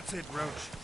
That's it, Roach.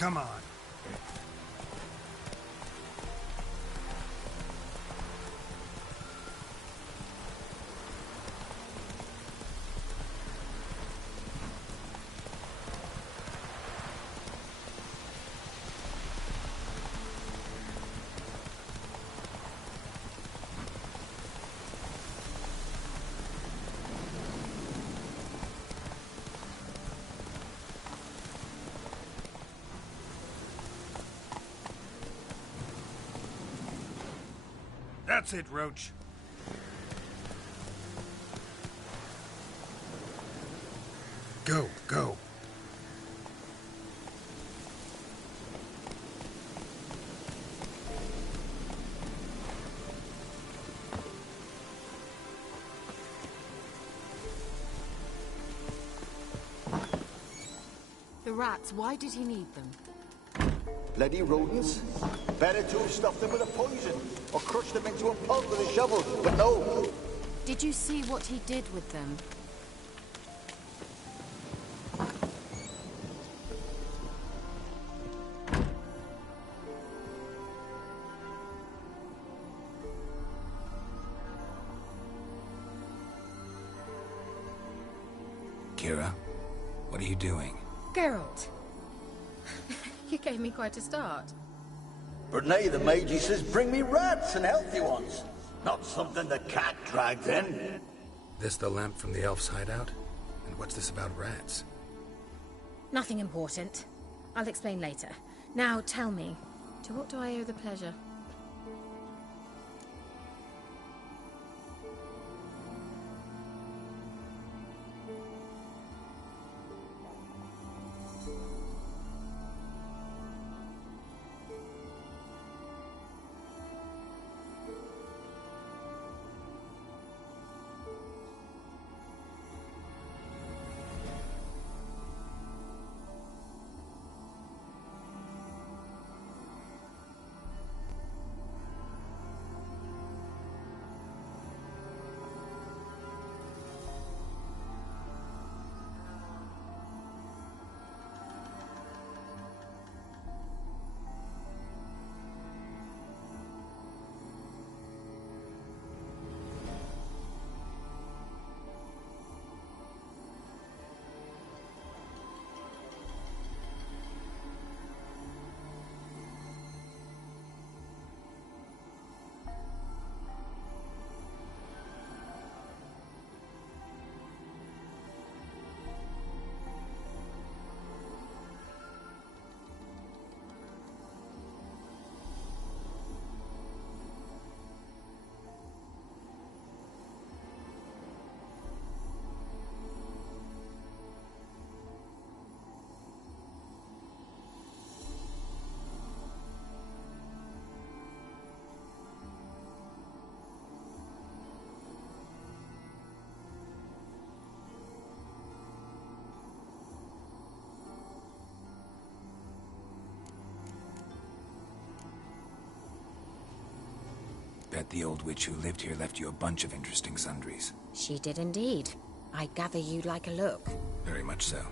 Come on. That's it, Roach. Go, go. The rats, why did he need them? Bloody rodents. Better to have stuffed them with a poison, or crushed them into a pulp with a shovel, but no. Did you see what he did with them? Kira, what are you doing? Geralt. You gave me quite a start. But nay, the mage, he says, bring me rats and healthy ones. Not something the cat dragged in. This the lamp from the elf's hideout? And what's this about rats? Nothing important. I'll explain later. Now tell me, to what do I owe the pleasure? bet the old witch who lived here left you a bunch of interesting sundries. She did indeed. I gather you'd like a look. Very much so.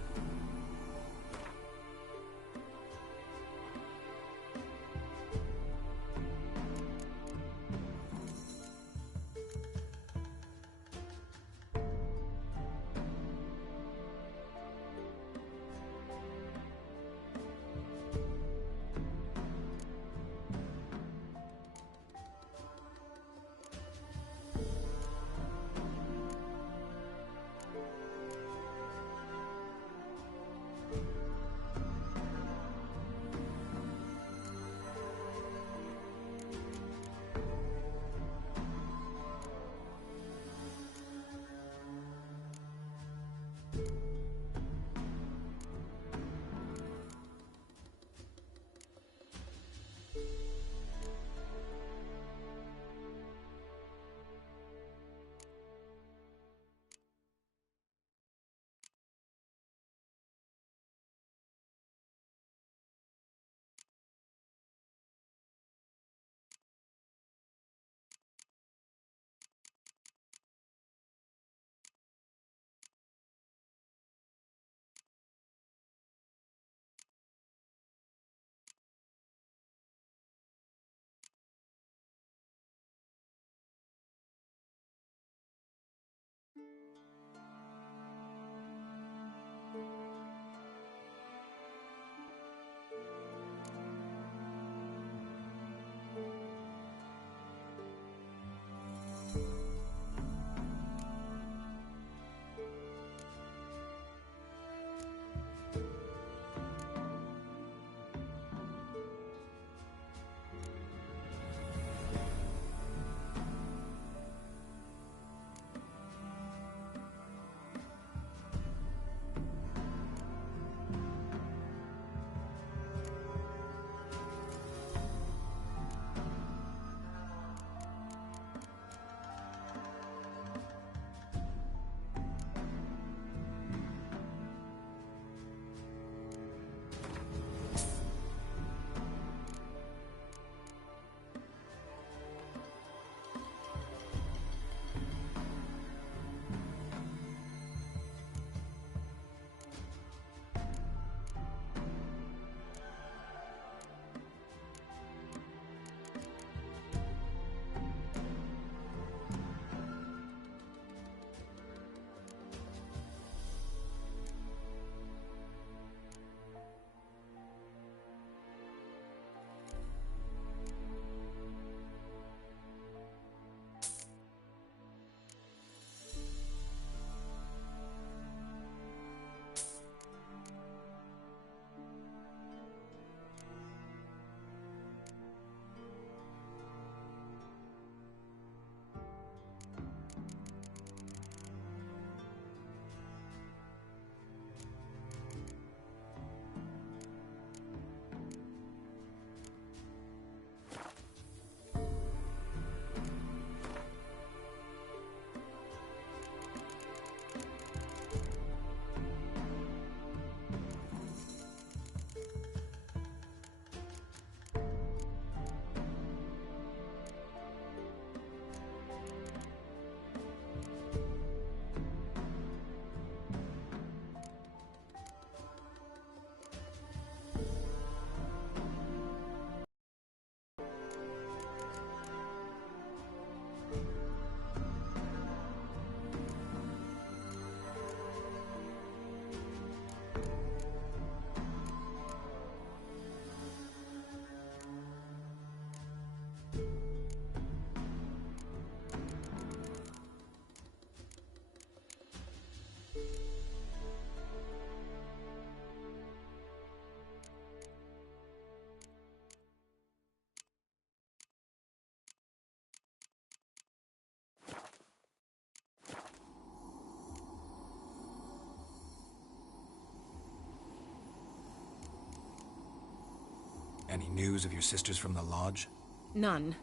Any news of your sisters from the lodge? None.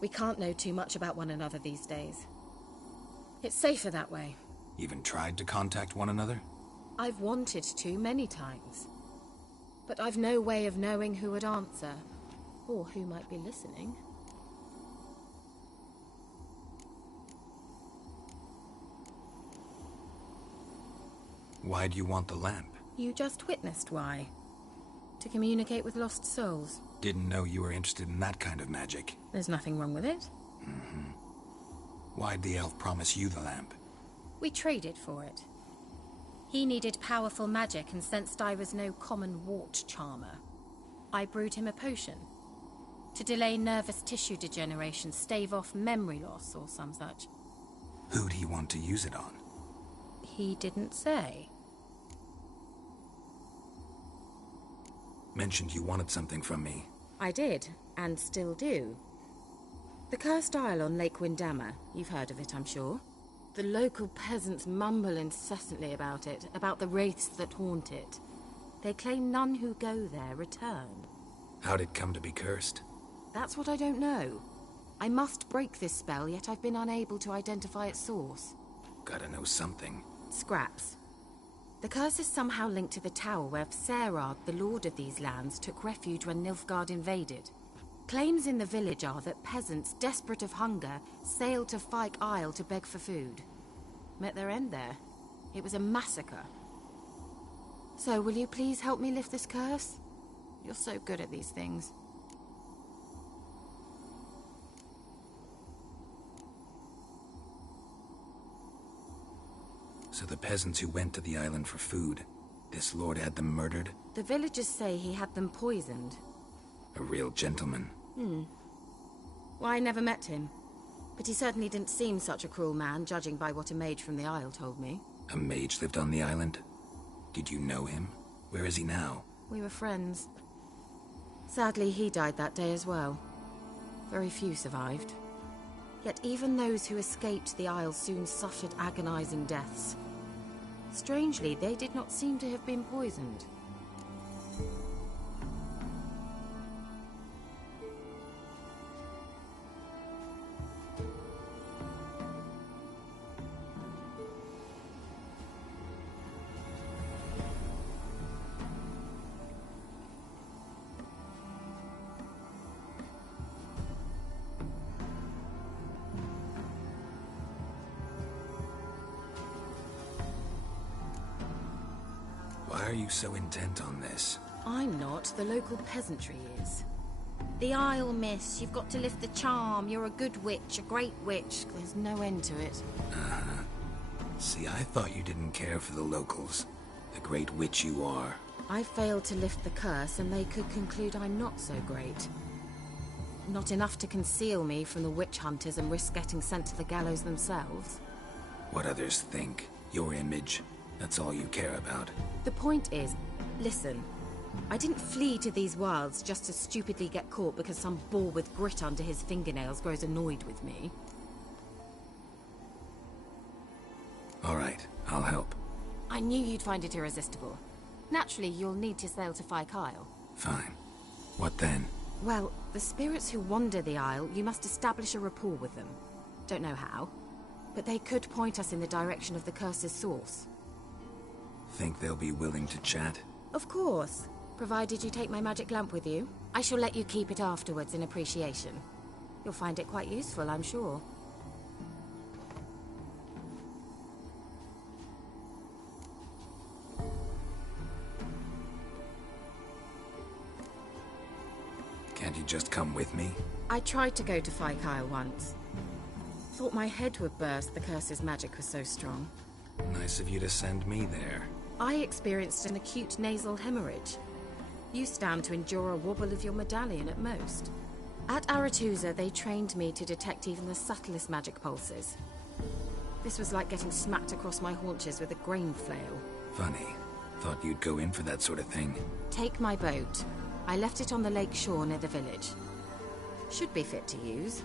We can't know too much about one another these days. It's safer that way. Even tried to contact one another? I've wanted to many times. But I've no way of knowing who would answer, or who might be listening. Why do you want the lamp? You just witnessed why. To communicate with lost souls. Didn't know you were interested in that kind of magic. There's nothing wrong with it. Why'd the elf promise you the lamp? We traded for it. He needed powerful magic and sensed I was no common wart charmer. I brewed him a potion. To delay nervous tissue degeneration, stave off memory loss or some such. Who'd he want to use it on? He didn't say. Mentioned you wanted something from me. I did, and still do. The Cursed Isle on Lake Windammer. You've heard of it, I'm sure. The local peasants mumble incessantly about it, about the wraiths that haunt it. They claim none who go there return. How'd it come to be cursed? That's what I don't know. I must break this spell, yet I've been unable to identify its source. Gotta know something. Scraps. The curse is somehow linked to the tower where Serad, the lord of these lands, took refuge when Nilfgaard invaded. Claims in the village are that peasants, desperate of hunger, sailed to Fyke Isle to beg for food. Met their end there. It was a massacre. So, will you please help me lift this curse? You're so good at these things. So the peasants who went to the island for food, this lord had them murdered? The villagers say he had them poisoned. A real gentleman. Well, I never met him. But he certainly didn't seem such a cruel man, judging by what a mage from the Isle told me. A mage lived on the island? Did you know him? Where is he now? We were friends. Sadly, he died that day as well. Very few survived. Yet even those who escaped the Isle soon suffered agonizing deaths. Strangely, they did not seem to have been poisoned. Why are you so intent on this? I'm not. The local peasantry is. The Isle, miss. You've got to lift the charm. You're a good witch, a great witch. There's no end to it. See, I thought you didn't care for the locals. The great witch you are. I failed to lift the curse, and they could conclude I'm not so great. Not enough to conceal me from the witch hunters and risk getting sent to the gallows themselves. What others think. Your image. That's all you care about. The point is, listen, I didn't flee to these wilds just to stupidly get caught because some boar with grit under his fingernails grows annoyed with me. All right, I'll help. I knew you'd find it irresistible. Naturally, you'll need to sail to Fyke Isle. Fine. What then? Well, the spirits who wander the Isle, you must establish a rapport with them. Don't know how, but they could point us in the direction of the curse's source. Think they'll be willing to chat? Of course, provided you take my magic lamp with you. I shall let you keep it afterwards in appreciation. You'll find it quite useful, I'm sure. Can't you just come with me? I tried to go to Fyke Isle once. Thought my head would burst, the curse's magic was so strong. Nice of you to send me there. I experienced an acute nasal hemorrhage. You stand to endure a wobble of your medallion at most. At Aretusa, they trained me to detect even the subtlest magic pulses. This was like getting smacked across my haunches with a grain flail. Funny. Thought you'd go in for that sort of thing. Take my boat. I left it on the lake shore near the village. Should be fit to use,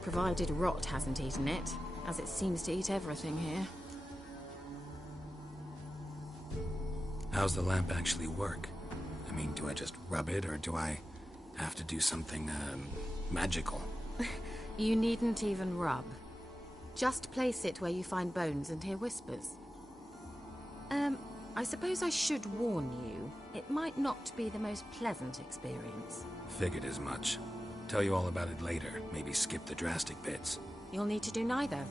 provided rot hasn't eaten it, as it seems to eat everything here. How's the lamp actually work? I mean, do I just rub it, or do I have to do something, magical? You needn't even rub. Just place it where you find bones and hear whispers. I suppose I should warn you, it might not be the most pleasant experience. Figured as much. Tell you all about it later, maybe skip the drastic bits. You'll need to do neither.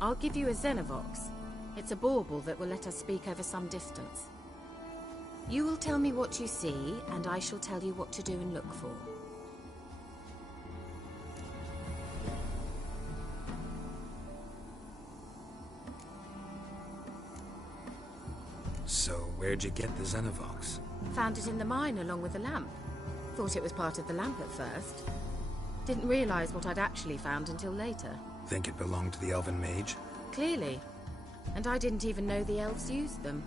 I'll give you a Xenovox. It's a bauble that will let us speak over some distance. You will tell me what you see, and I shall tell you what to do and look for. So, where'd you get the Xenovox? Found it in the mine along with the lamp. Thought it was part of the lamp at first. Didn't realize what I'd actually found until later. Think it belonged to the Elven Mage? Clearly. And I didn't even know the elves used them.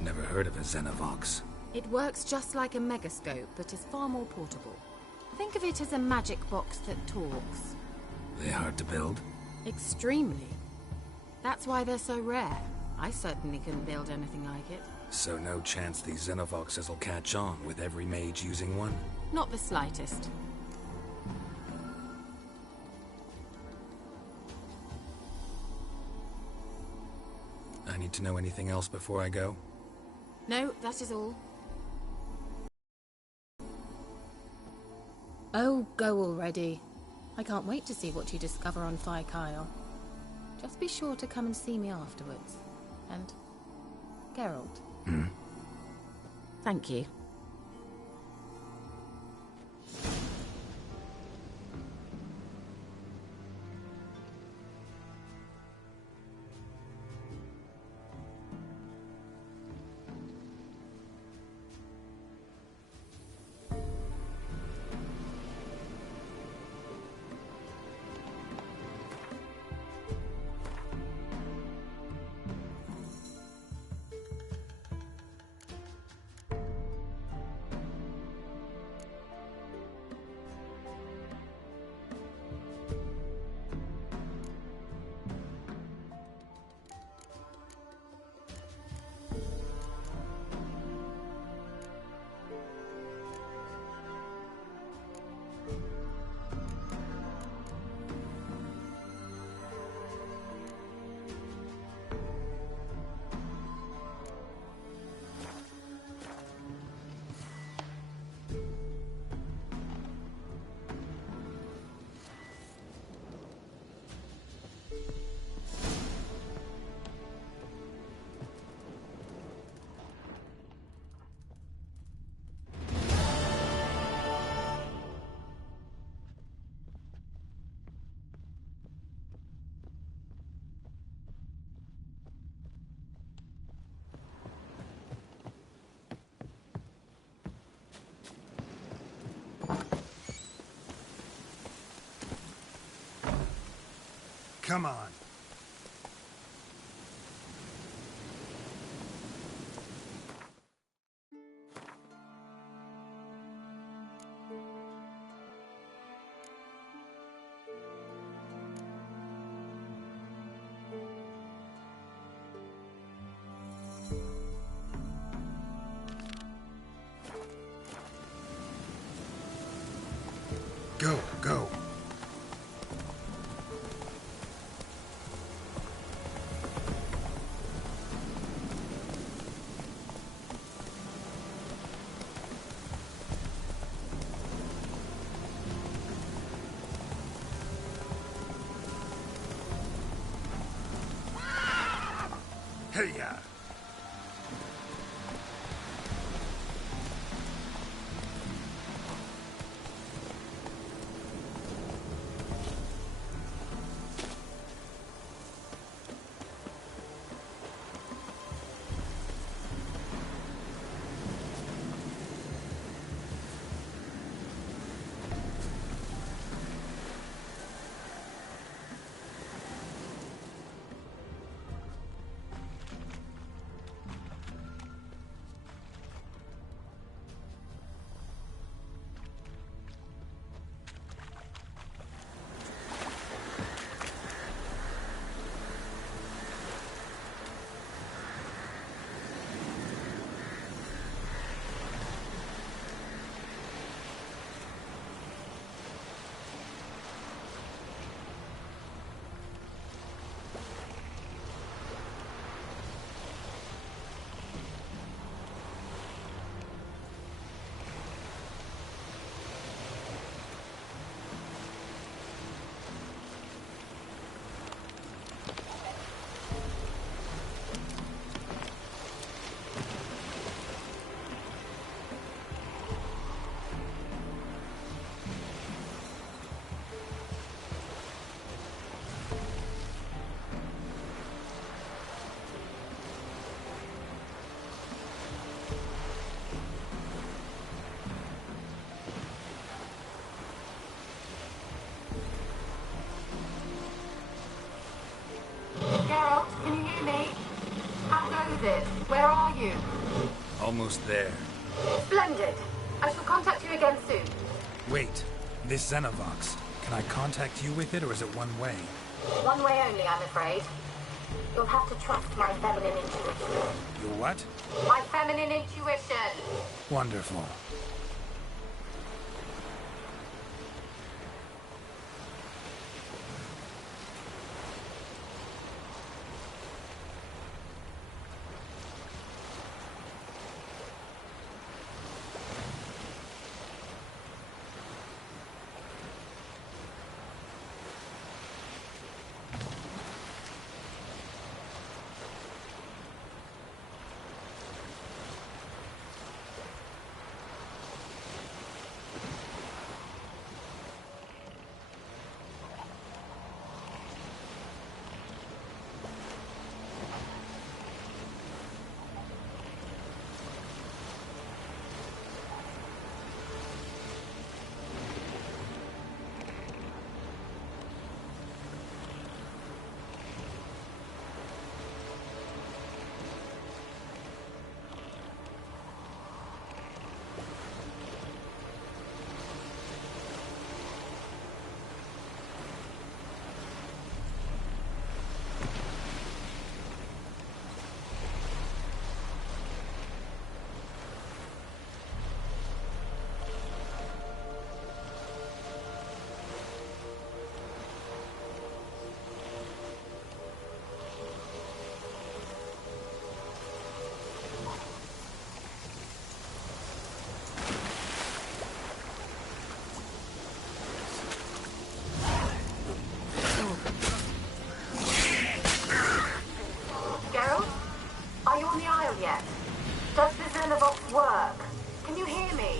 Never heard of a Xenovox. It works just like a megascope, but is far more portable. Think of it as a magic box that talks. They hard to build? Extremely. That's why they're so rare. I certainly couldn't build anything like it. So no chance these Xenovoxes will catch on with every mage using one? Not the slightest. I need to know anything else before I go? No, that is all. Oh, go already. I can't wait to see what you discover on Phi Kyle. Just be sure to come and see me afterwards. And Geralt. Thank you. Come on. Go, go. Hey-ya! almost there. Splendid. I shall contact you again soon. Wait, this Xenovox. Can I contact you with it, or is it one way? One way only, I'm afraid. You'll have to trust my feminine intuition. Your what? My feminine intuition! Wonderful. Geralt? Are you on the Isle yet? Does the Xenovox work? Can you hear me?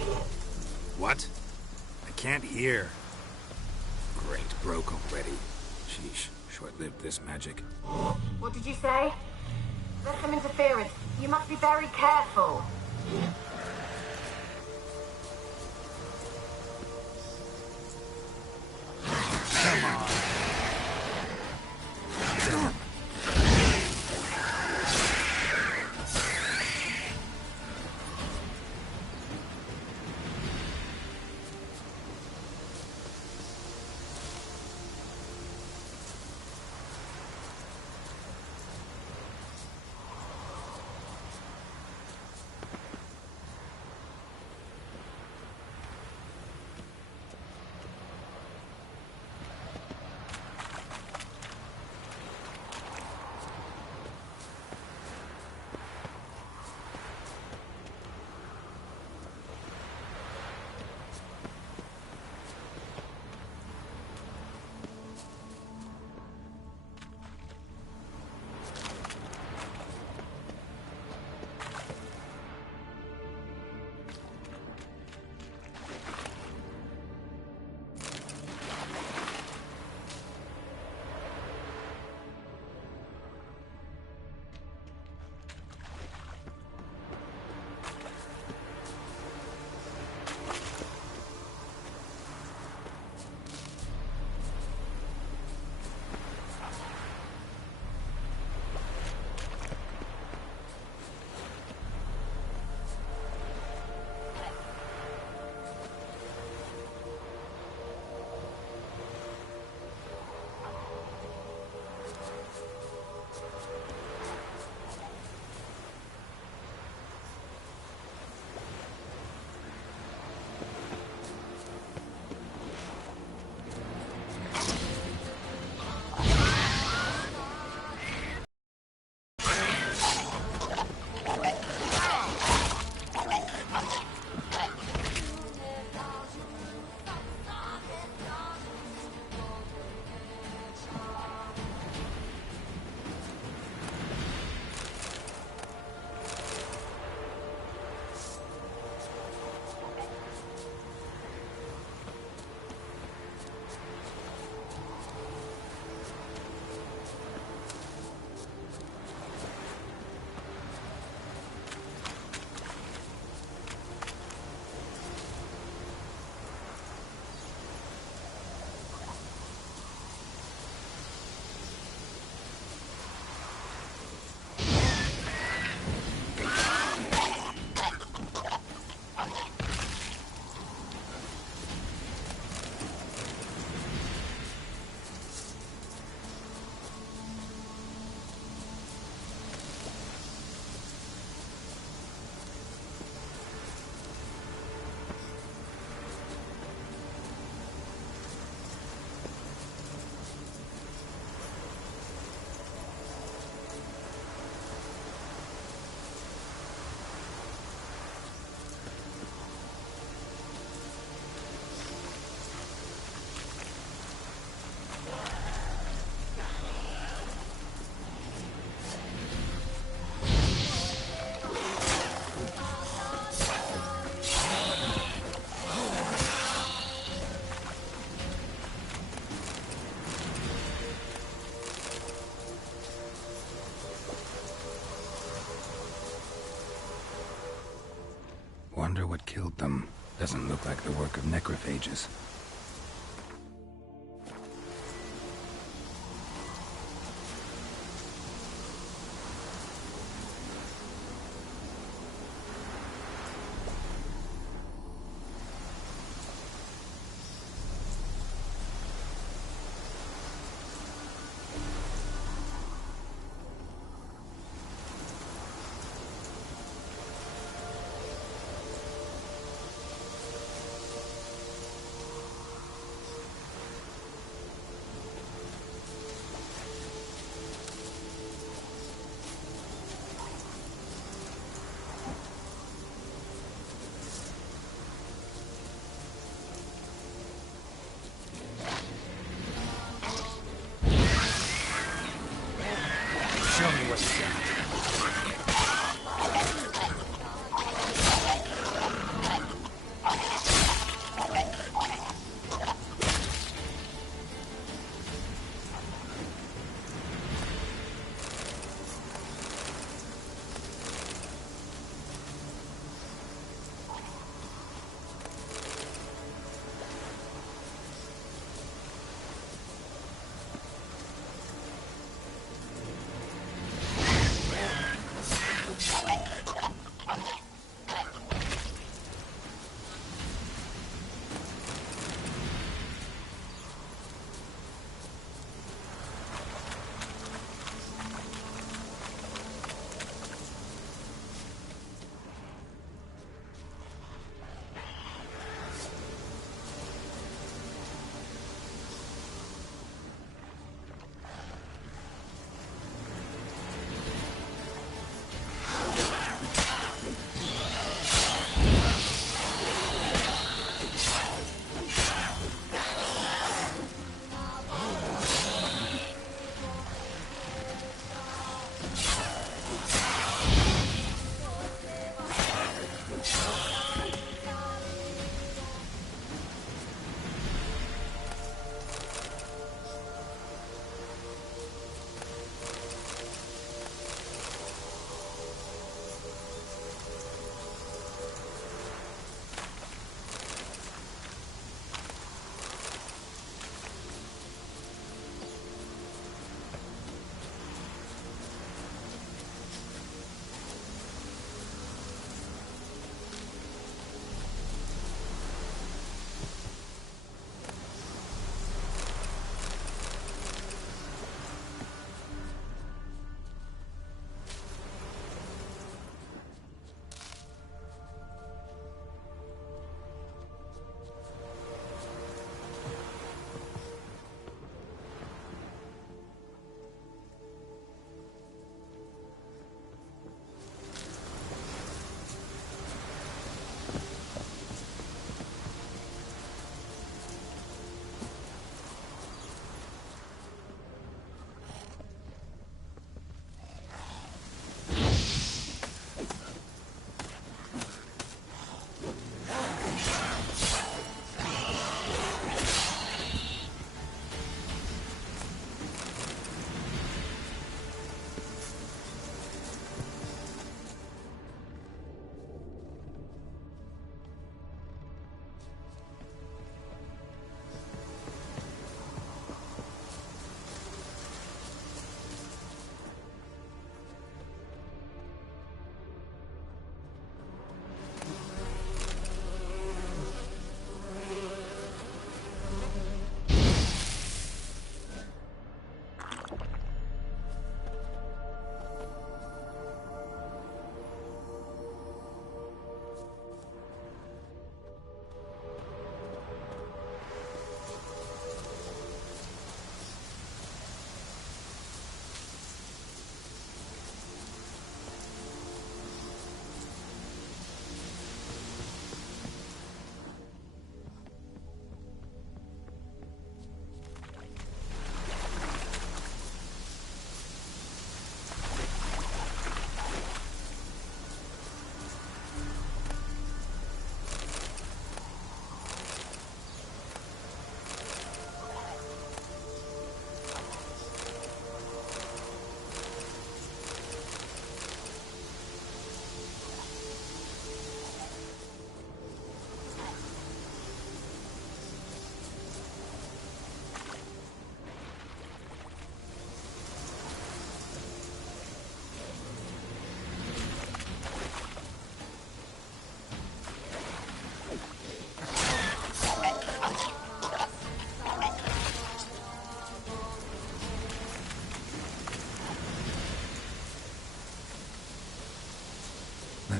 What? I can't hear. Great, broke already. Sheesh, short-lived this magic. What did you say? There's some interference. You must be very careful. wonder what killed them. Doesn't look like the work of necrophages.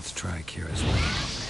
Let's try Kira's way.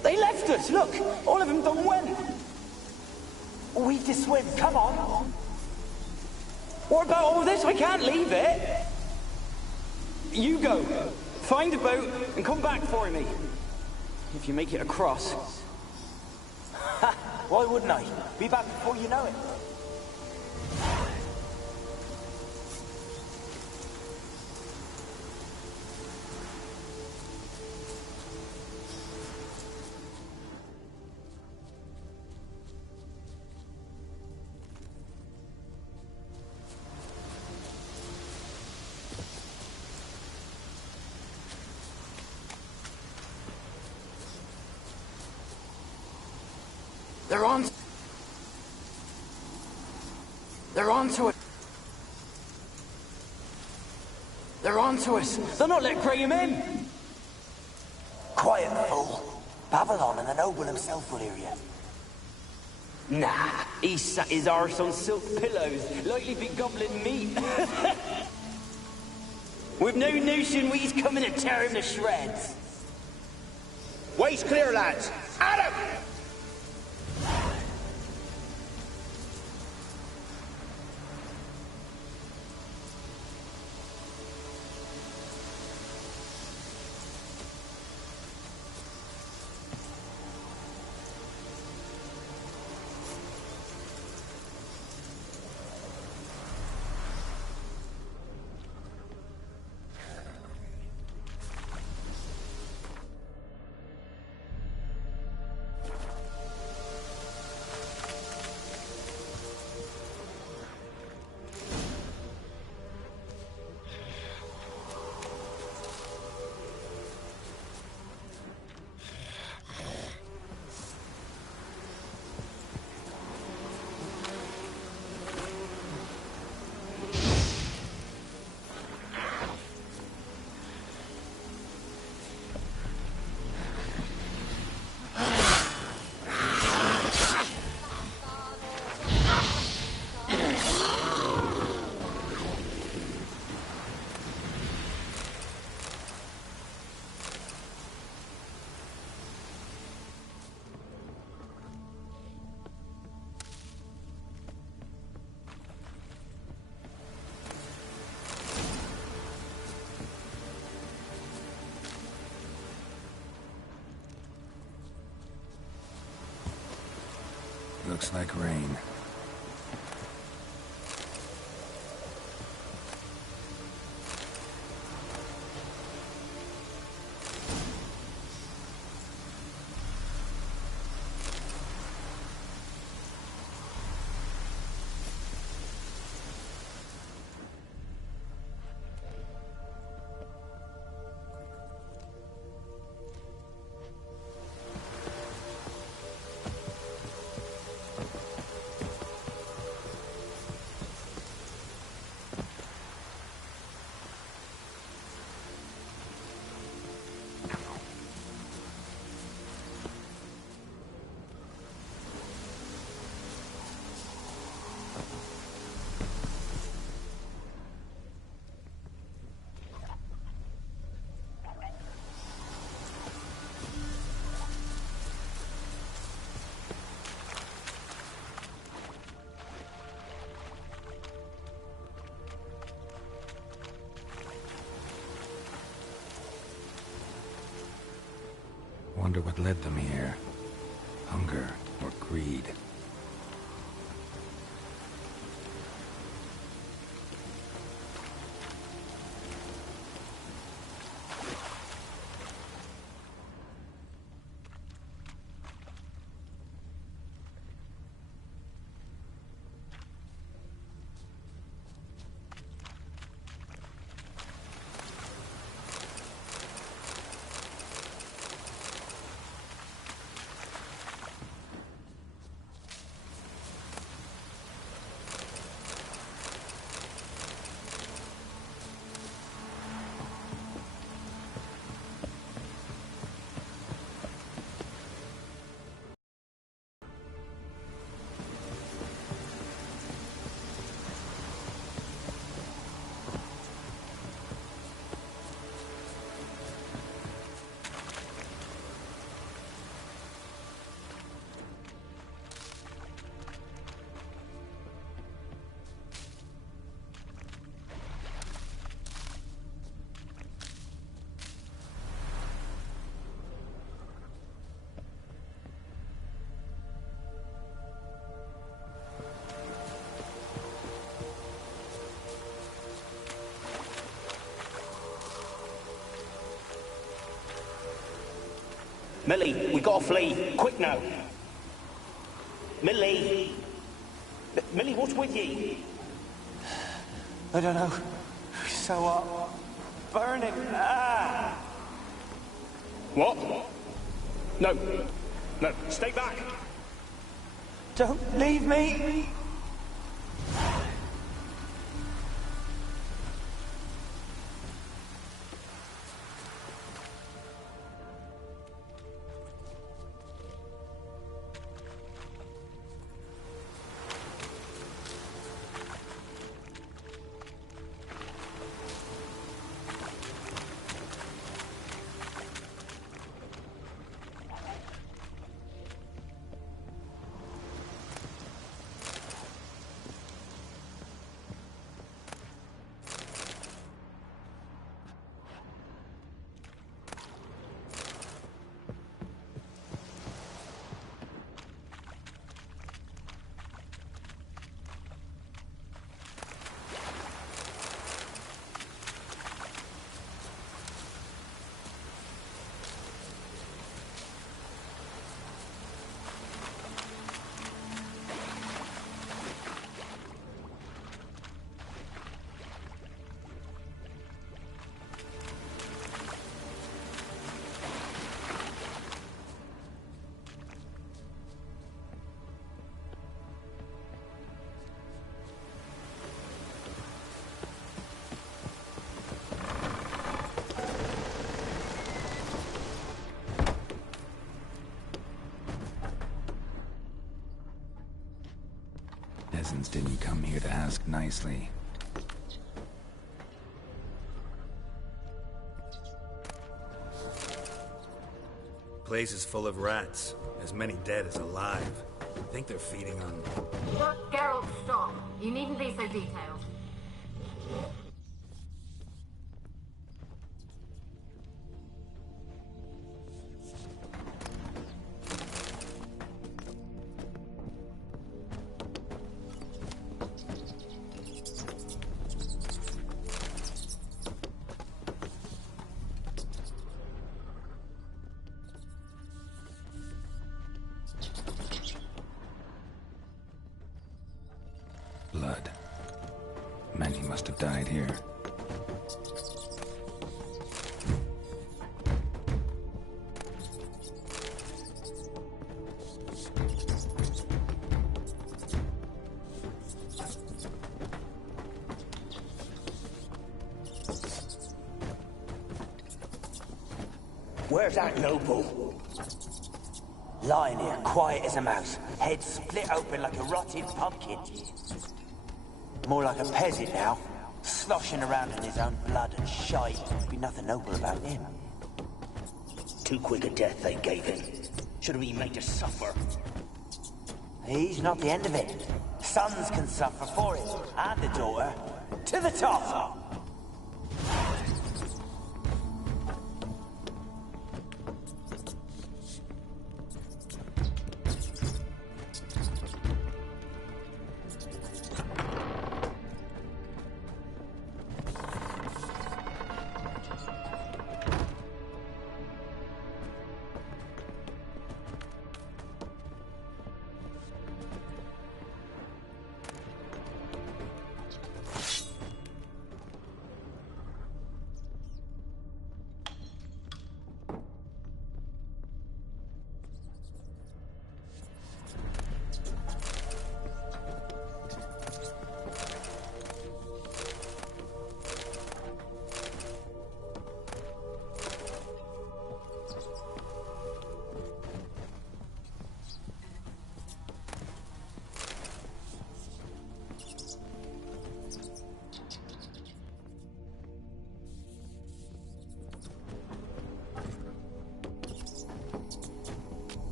They left us, look! All of them done went! We need to swim, come on! What about all this? We can't leave it! You go. Find a boat and come back for me. If you make it across. Ha! Why wouldn't I? Be back before you know it. They're on. They're onto it. They're onto us. They're not letting Graham in. Quiet, fool. Babylon and the noble himself will hear you. Nah, he sat his arse on silk pillows, likely be gobbling meat. With no notion we's coming to tear him to shreds. Way's clear, lads. Adam! Looks like rain. wonder what led them here. Hunger or greed. Millie, we gotta flee. Quick now. Millie! Millie, what's with you? I don't know. So, burning. Ah! What? No. No, stay back. Don't leave me! Peasants didn't come here to ask nicely. Place is full of rats. As many dead as alive. I think they're feeding on... Look, Geralt, stop. You needn't be so detailed. Blood. Many must have died here. Where's that noble? Lying here, quiet as a mouse, head split open like a rotted pumpkin. More like a peasant now, sloshing around in his own blood and shite. Be nothing noble about him. Too quick a death they gave him. Should have been made to suffer. He's not the end of it. Sons can suffer for it, and the daughter. To the top!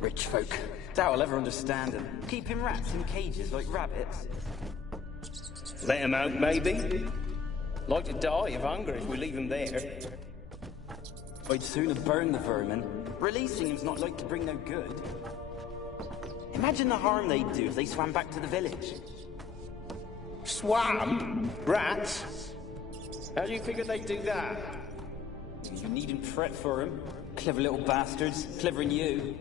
Rich folk. Doubt I'll ever understand them. Keeping rats in cages like rabbits. Let him out, maybe? Like to die of hunger if we leave him there. I'd sooner burn the vermin. Releasing him's not like to bring no good. Imagine the harm they'd do if they swam back to the village. Swam? Rats? How do you figure they'd do that? You needn't fret for them. Clever little bastards. Clever than you.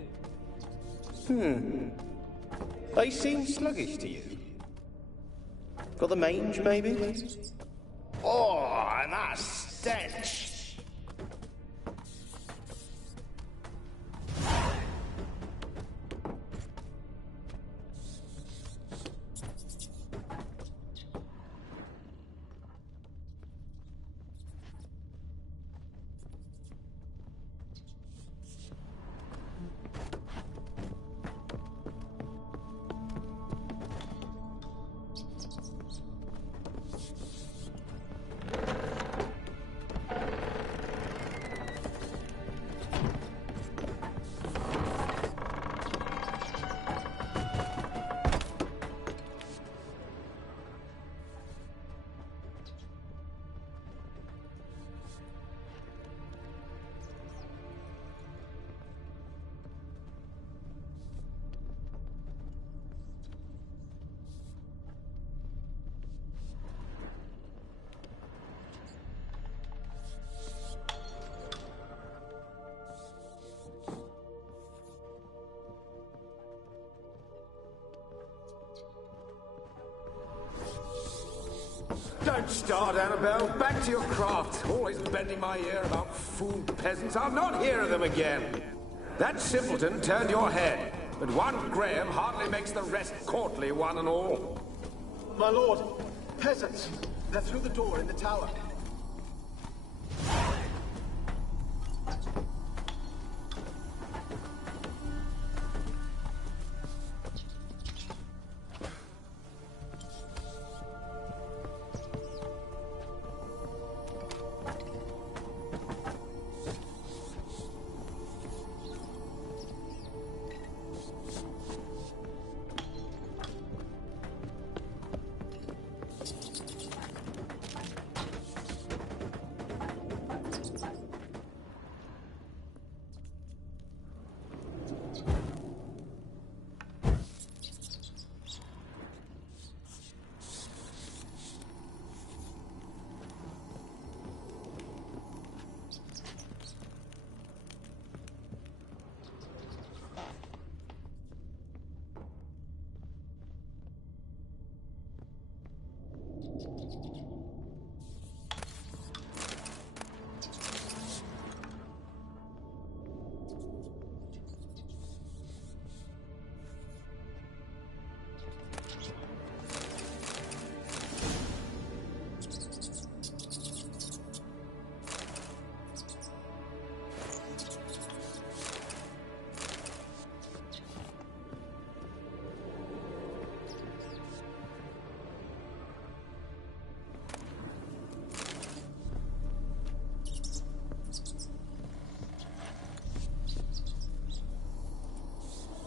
They seem sluggish to you. Got the mange, maybe? Oh, and that stench! Don't start, Annabelle. Back to your craft. Always bending my ear about fooled peasants. I'll not hear of them again. That simpleton turned your head, but one Graham hardly makes the rest courtly, one and all. My lord, peasants. They're through the door in the tower.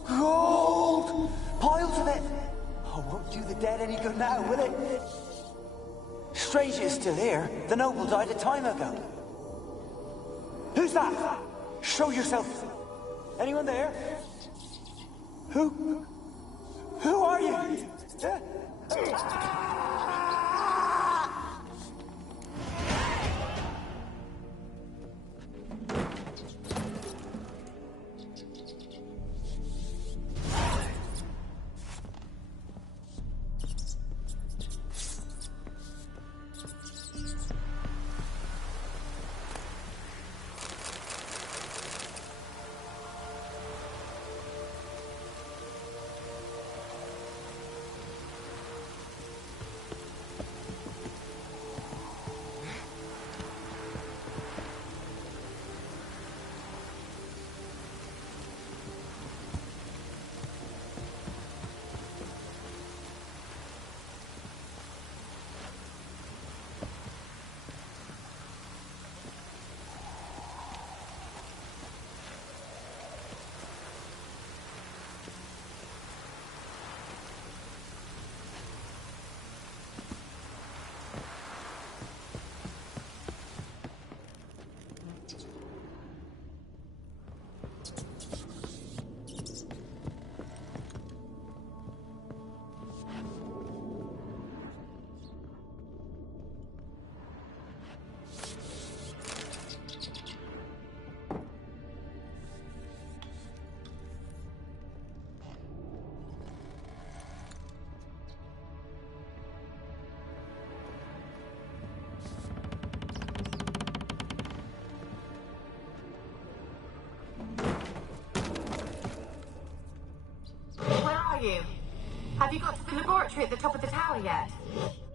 Gold! Piles of it! Oh, won't do the dead any good now, will it? Strange it's still here. The noble died a time ago. Who's that? Show yourself. Anyone there? Who are you? are you? Have you got to the laboratory at the top of the tower yet?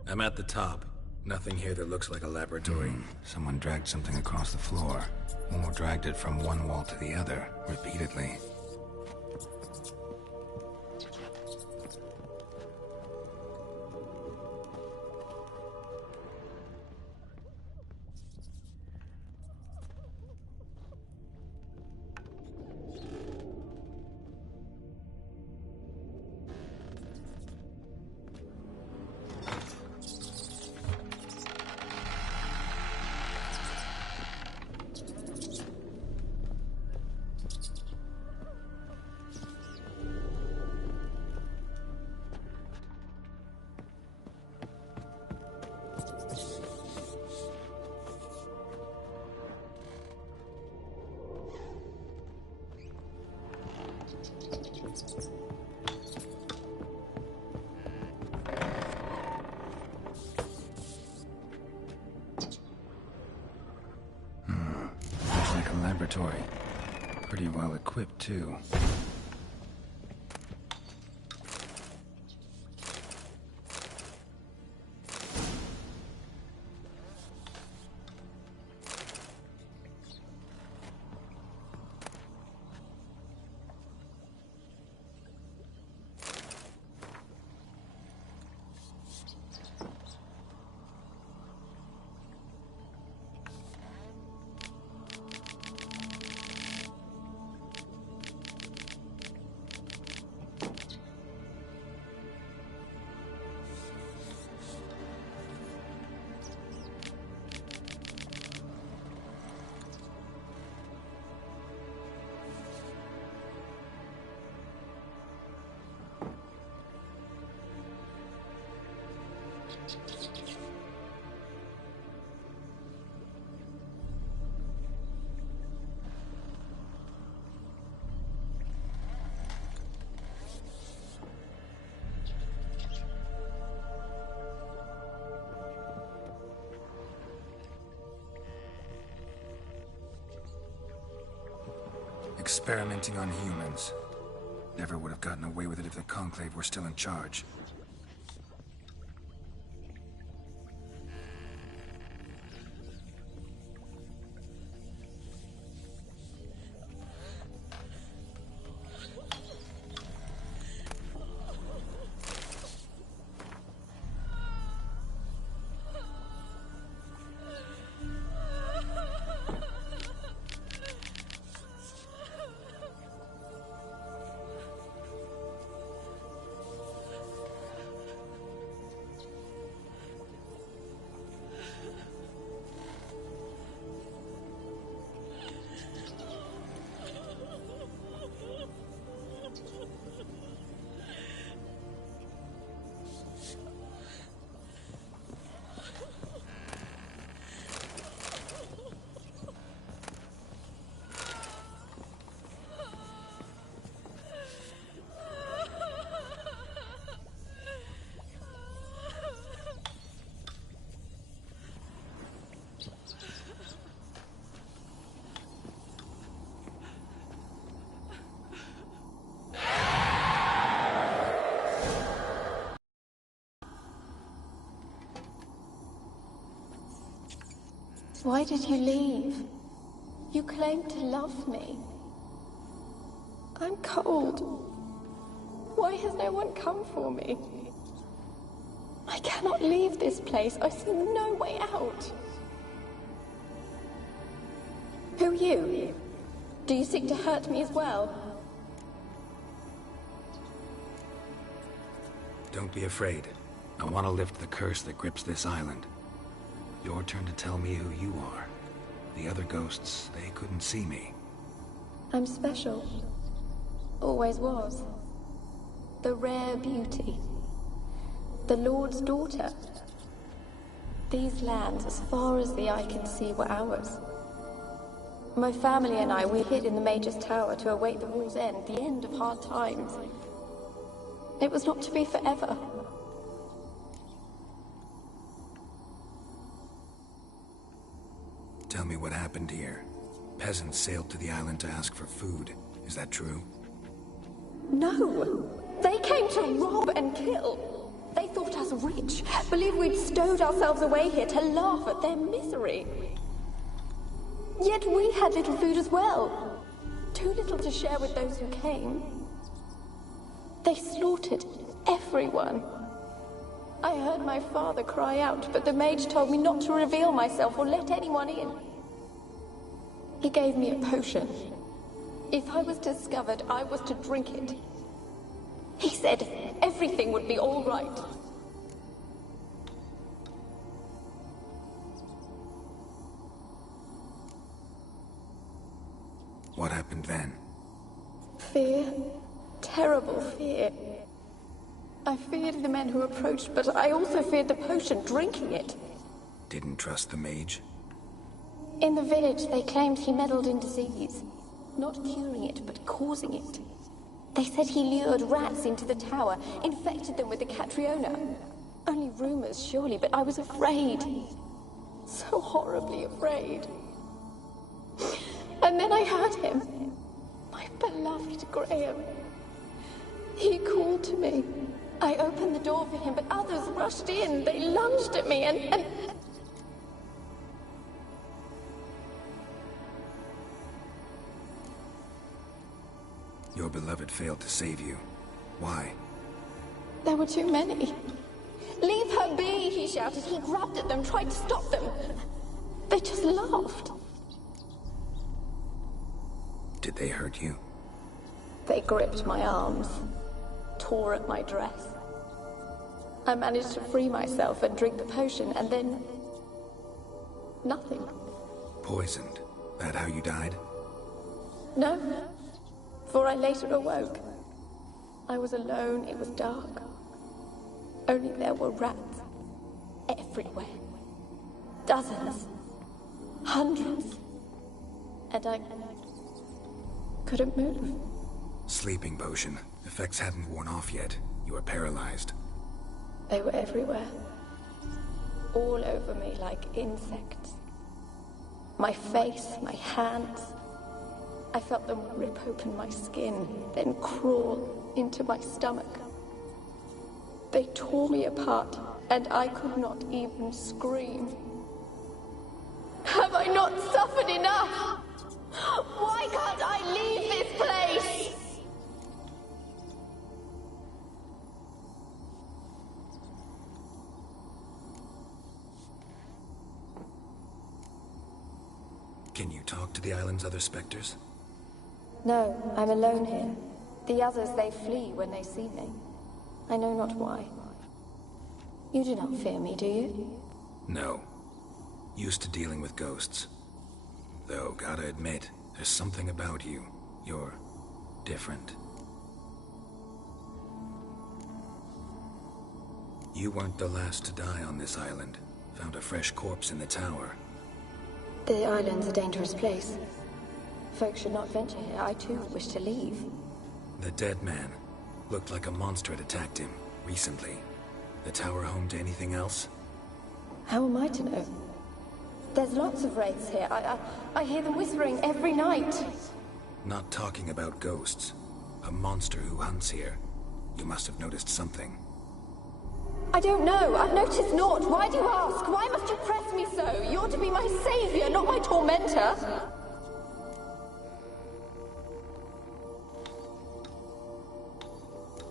I'm at the top. Nothing here that looks like a laboratory. Someone dragged something across the floor, or dragged it from one wall to the other, repeatedly. Looks like a laboratory. Pretty well equipped, too. Experimenting on humans. Never would have gotten away with it if the Conclave were still in charge. Why did you leave? You claimed to love me. I'm cold. Why has no one come for me? I cannot leave this place. I see no way out. Who are you? Do you seek to hurt me as well? Don't be afraid. I want to lift the curse that grips this island. Your turn to tell me who you are. The other ghosts, they couldn't see me. I'm special. Always was. The rare beauty. The Lord's daughter. These lands, as far as the eye can see, were ours. My family and I, we hid in the Mage's Tower to await the war's end, the end of hard times. It was not to be forever. Tell me what happened here. Peasants sailed to the island to ask for food. Is that true? No! They came to rob and kill. They thought us rich, believed we'd stowed ourselves away here to laugh at their misery. Yet we had little food as well. Too little to share with those who came. They slaughtered everyone. I heard my father cry out, but the mage told me not to reveal myself or let anyone in. He gave me a potion. If I was discovered, I was to drink it. He said everything would be all right. What happened then? Fear. Terrible fear. I feared the men who approached, but I also feared the potion, drinking it. Didn't trust the mage? In the village, they claimed he meddled in disease. Not curing it, but causing it. They said he lured rats into the tower, infected them with the Catriona. Only rumors, surely, but I was afraid. So horribly afraid. And then I heard him. My beloved Graham. He called to me. I opened the door for him, but others rushed in. They lunged at me and... Your beloved failed to save you. Why? There were too many. Leave her be, he shouted. He grabbed at them, tried to stop them. They just laughed. Did they hurt you? They gripped my arms, tore at my dress. I managed to free myself and drink the potion, and then... nothing. Poisoned? That how you died? No, for I later awoke. I was alone, it was dark. Only there were rats. Everywhere. Dozens. Hundreds. And I couldn't move. Sleeping potion. Effects hadn't worn off yet. You were paralyzed. They were everywhere. All over me like insects. My face, my hands. I felt them rip open my skin, then crawl into my stomach. They tore me apart, and I could not even scream. Have I not suffered enough? Why can't I leave this place? Can you talk to the island's other specters? No, I'm alone here. The others, they flee when they see me. I know not why. You do not fear me, do you? No. Used to dealing with ghosts. Though, gotta admit, there's something about you. You're different. You weren't the last to die on this island. Found a fresh corpse in the tower. The island's a dangerous place. Folks should not venture here. I too wish to leave. The dead man. Looked like a monster had attacked him, recently. The tower home to anything else? How am I to know? There's lots of wraiths here. I hear them whispering every night. Not talking about ghosts. A monster who hunts here. You must have noticed something. I don't know. I've noticed naught. Why do you ask? Why must you press me so? You're to be my savior, not my tormentor.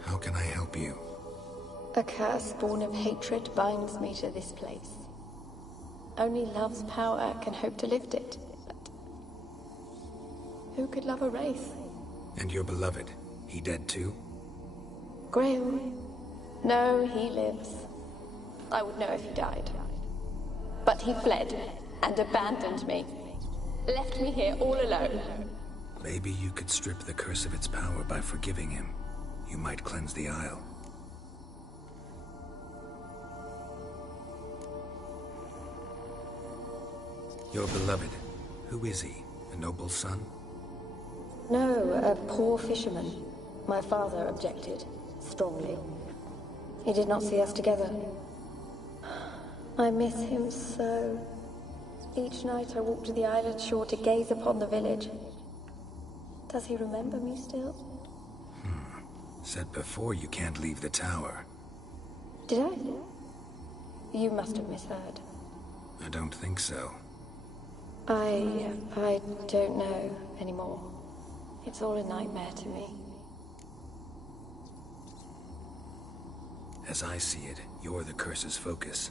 How can I help you? A curse born of hatred binds me to this place. Only love's power can hope to lift it. But who could love a wraith? And your beloved, he dead too? Graham? No, he lives. I would know if he died. But he fled and abandoned me. Left me here all alone. Maybe you could strip the curse of its power by forgiving him. You might cleanse the Isle. Your beloved, who is he? A noble son? No, a poor fisherman. My father objected, strongly. He did not see us together. I miss him so. Each night I walk to the island shore to gaze upon the village. Does he remember me still? Said before you can't leave the tower. Did I? You must have misheard. I don't think so. I don't know anymore. It's all a nightmare to me. As I see it, you're the curse's focus.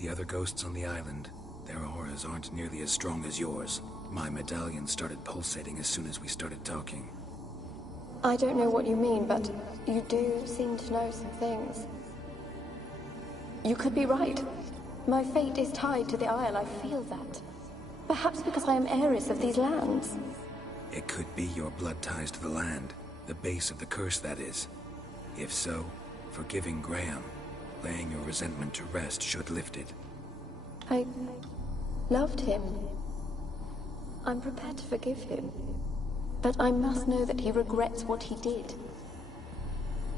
The other ghosts on the island, their auras aren't nearly as strong as yours. My medallion started pulsating as soon as we started talking. I don't know what you mean, but you do seem to know some things. You could be right. My fate is tied to the Isle, I feel that. Perhaps because I am heiress of these lands. It could be your blood ties to the land, the base of the curse, that is. If so, forgiving Graham, laying your resentment to rest should lift it. I loved him. I'm prepared to forgive him. But I must know that he regrets what he did.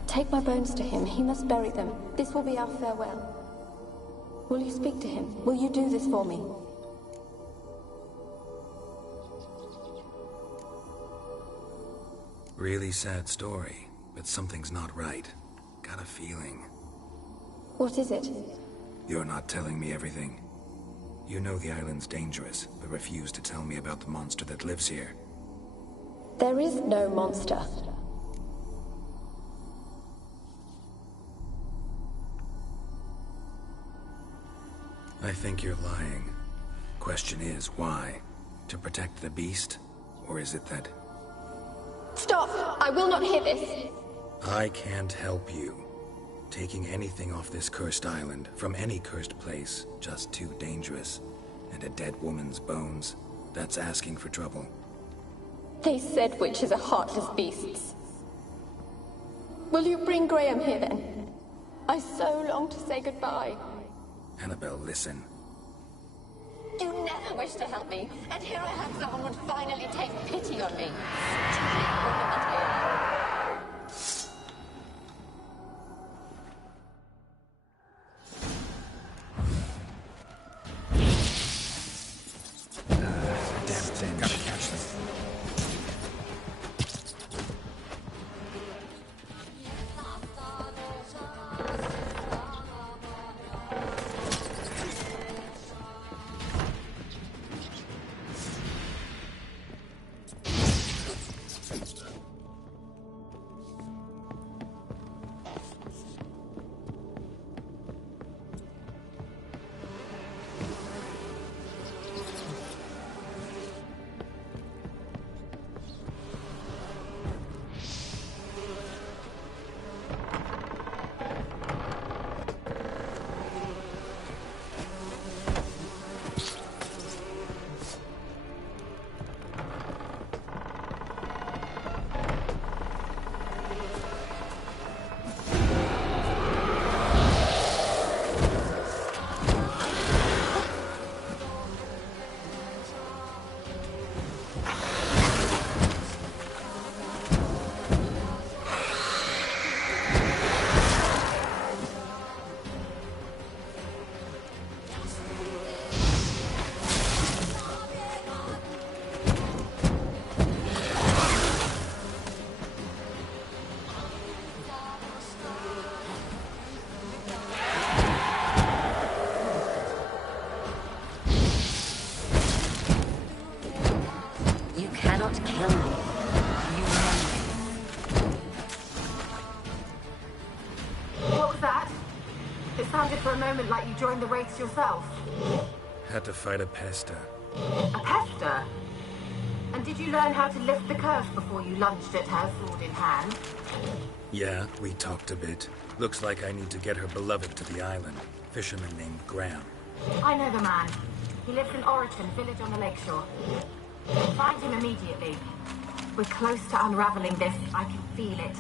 Take my bones to him. He must bury them. This will be our farewell. Will you speak to him? Will you do this for me? Really sad story, but something's not right. Got a feeling. What is it? You're not telling me everything. You know the island's dangerous, but refuse to tell me about the monster that lives here. There is no monster. I think you're lying. Question is, why? To protect the beast? Or is it that... Stop! I will not hear this! I can't help you. Taking anything off this cursed island, from any cursed place, just too dangerous. And a dead woman's bones, that's asking for trouble. They said witches are heartless beasts. Will you bring Graham here then? I so long to say goodbye. Annabelle, listen. You never wished to help me, and here I have someone would finally take pity on me. Damn it, gotta catch them. For a moment like you joined the race yourself. Had to fight a pester. A pester? And did you learn how to lift the curse before you lunged at her, sword in hand? Yeah, we talked a bit. Looks like I need to get her beloved to the island. Fisherman named Graham. I know the man. He lives in Oriton, village on the lakeshore. Find him immediately. We're close to unraveling this. I can feel it.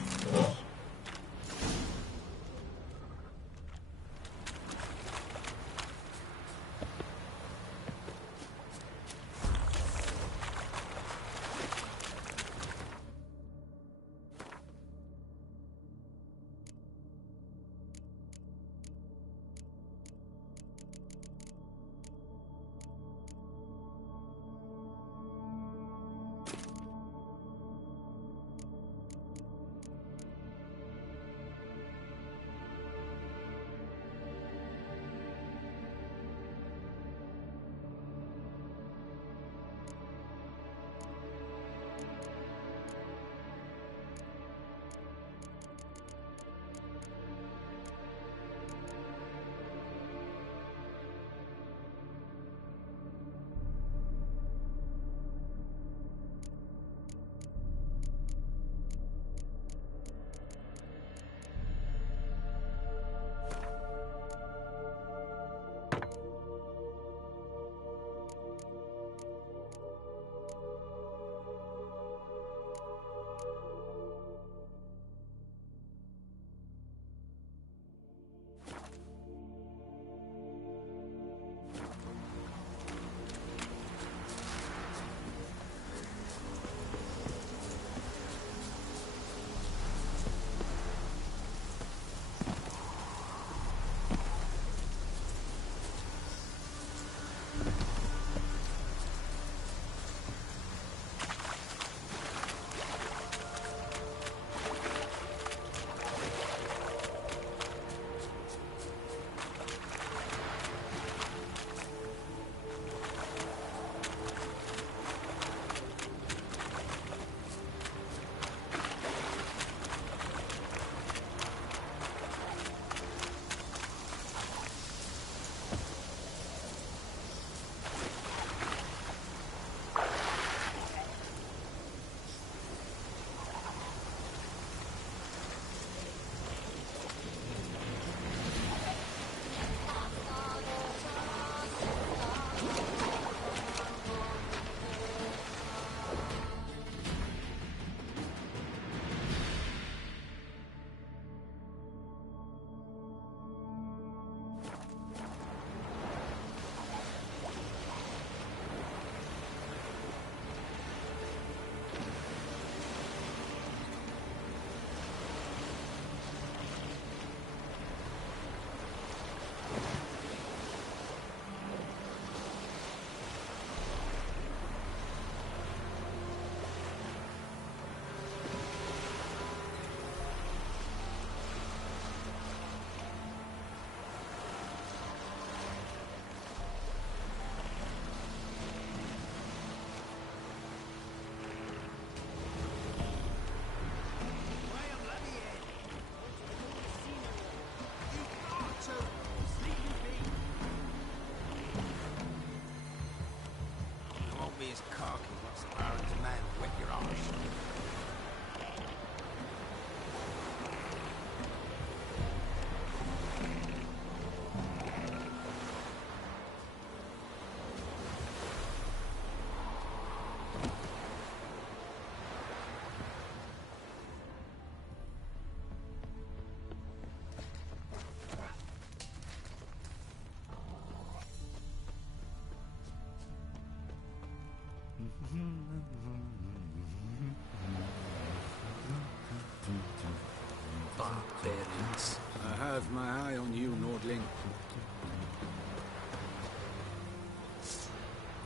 Barbarians. I have my eye on you, Nordling.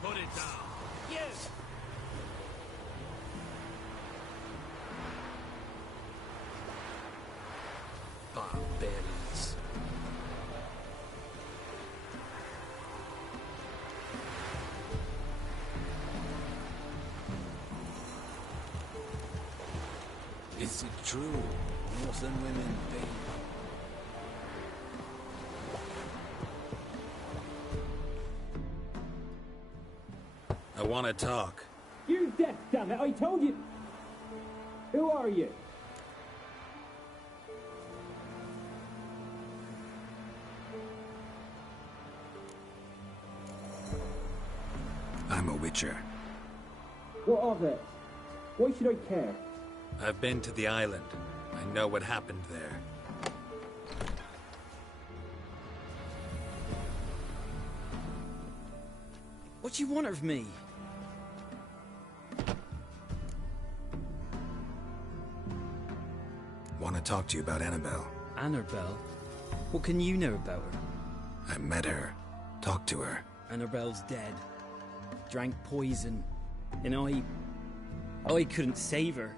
Put it down. Yes! Barbarians. Is it true? Northern women, they... I want to talk. You're deaf, damn it! I told you! Who are you? I'm a witcher. What of it? Why should I care? I've been to the island. I know what happened there. What do you want of me? Want to talk to you about Annabelle. Annabelle? What can you know about her? I met her. Talked to her. Annabelle's dead. Drank poison. And I couldn't save her.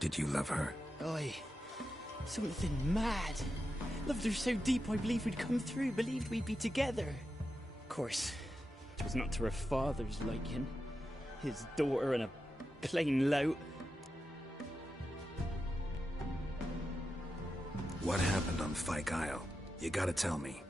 Did you love her? Something mad. Loved her so deep I believed we'd come through, believed we'd be together. Of course, it was not to her father's liking. His daughter and a plain lout. What happened on Fyke Isle? You gotta tell me.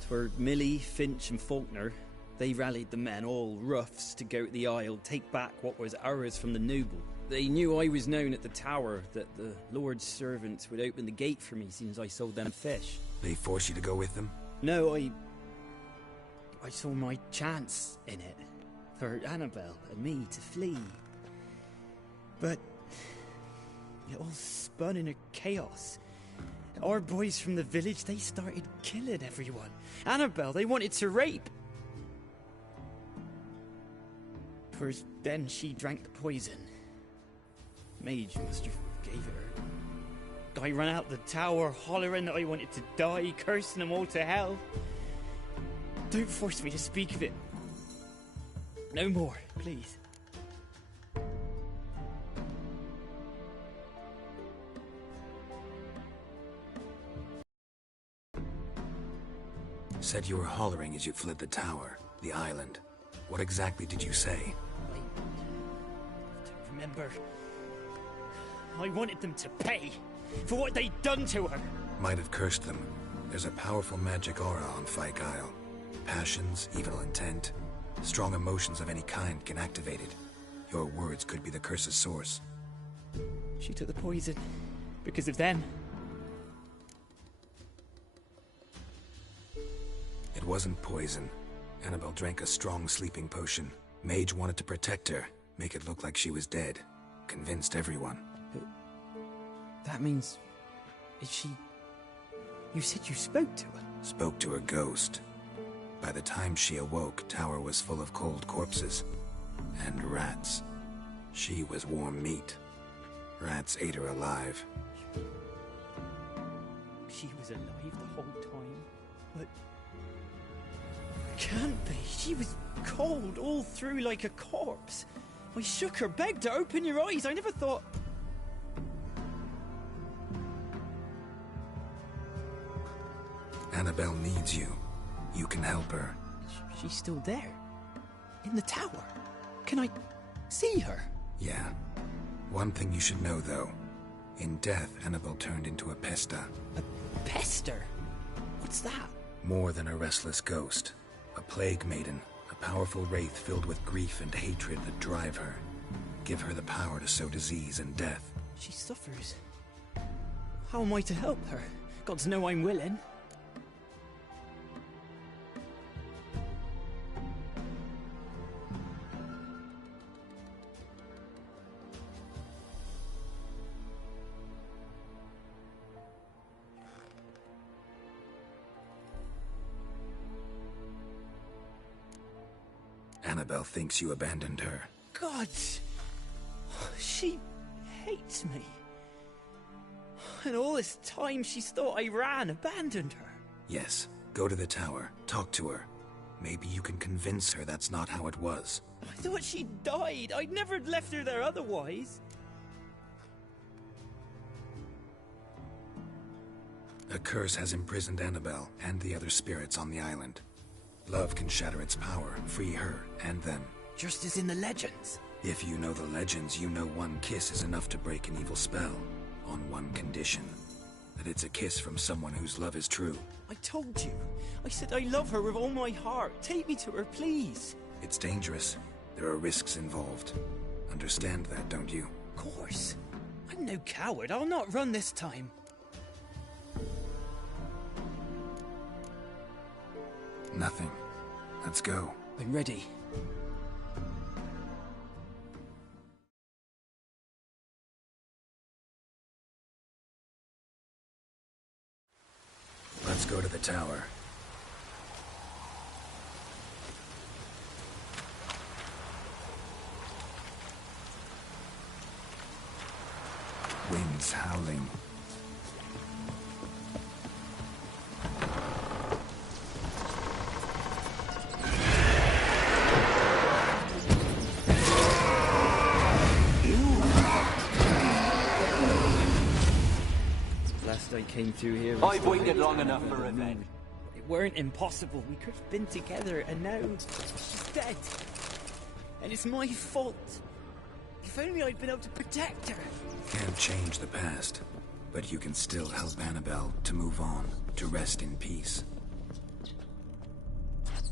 'Twere Millie, Finch and Faulkner. They rallied the men, all roughs, to go to the Isle, take back what was ours from the noble. They knew I was known at the tower, that the Lord's servants would open the gate for me since I sold them fish. They forced you to go with them? No, I saw my chance in it. For Annabelle and me to flee. But it all spun in a chaos. Our boys from the village, they started killing everyone. Annabelle, they wanted to rape. First, then she drank the poison. Mage must have gave it her. I ran out the tower, hollering that I wanted to die, cursing them all to hell. Don't force me to speak of it. No more, please. Said you were hollering as you fled the tower, the island. What exactly did you say? I don't remember. I wanted them to pay for what they'd done to her. Might have cursed them. There's a powerful magic aura on Fyke Isle. Passions, evil intent, strong emotions of any kind can activate it. Your words could be the curse's source. She took the poison because of them. It wasn't poison. Annabelle drank a strong sleeping potion. Mage wanted to protect her, make it look like she was dead. Convinced everyone. But that means... is she... You said you spoke to her? Spoke to her ghost. By the time she awoke, Tower was full of cold corpses. And rats. She was warm meat. Rats ate her alive. She was alive the whole time? But... can't be. She was cold all through like a corpse. I shook her, begged her, open your eyes. I never thought... Annabelle needs you. You can help her. She's still there. In the tower. Can I see her? Yeah. One thing you should know, though. In death, Annabelle turned into a pesta. A pester? What's that? More than a restless ghost. A plague maiden. A powerful wraith filled with grief and hatred that drive her. Give her the power to sow disease and death. She suffers. How am I to help her? Gods know I'm willing. Annabelle thinks you abandoned her. God! She hates me. And all this time she's thought I abandoned her. Yes, go to the tower, talk to her. Maybe you can convince her that's not how it was. I thought she died. I'd never left her there otherwise. A curse has imprisoned Annabelle and the other spirits on the island. Love can shatter its power, free her and them. Just as in the legends. If you know the legends, you know one kiss is enough to break an evil spell. On one condition. That it's a kiss from someone whose love is true. I told you. I said I love her with all my heart. Take me to her, please. It's dangerous. There are risks involved. Understand that, don't you? Of course. I'm no coward. I'll not run this time. Nothing. Let's go. I'm ready. Let's go to the tower. Winds howling. Last I came through here... I've waited long enough for revenge. It weren't impossible. We could have been together, and now she's dead. And it's my fault. If only I'd been able to protect her. Can't change the past, but you can still help Annabelle to move on, to rest in peace.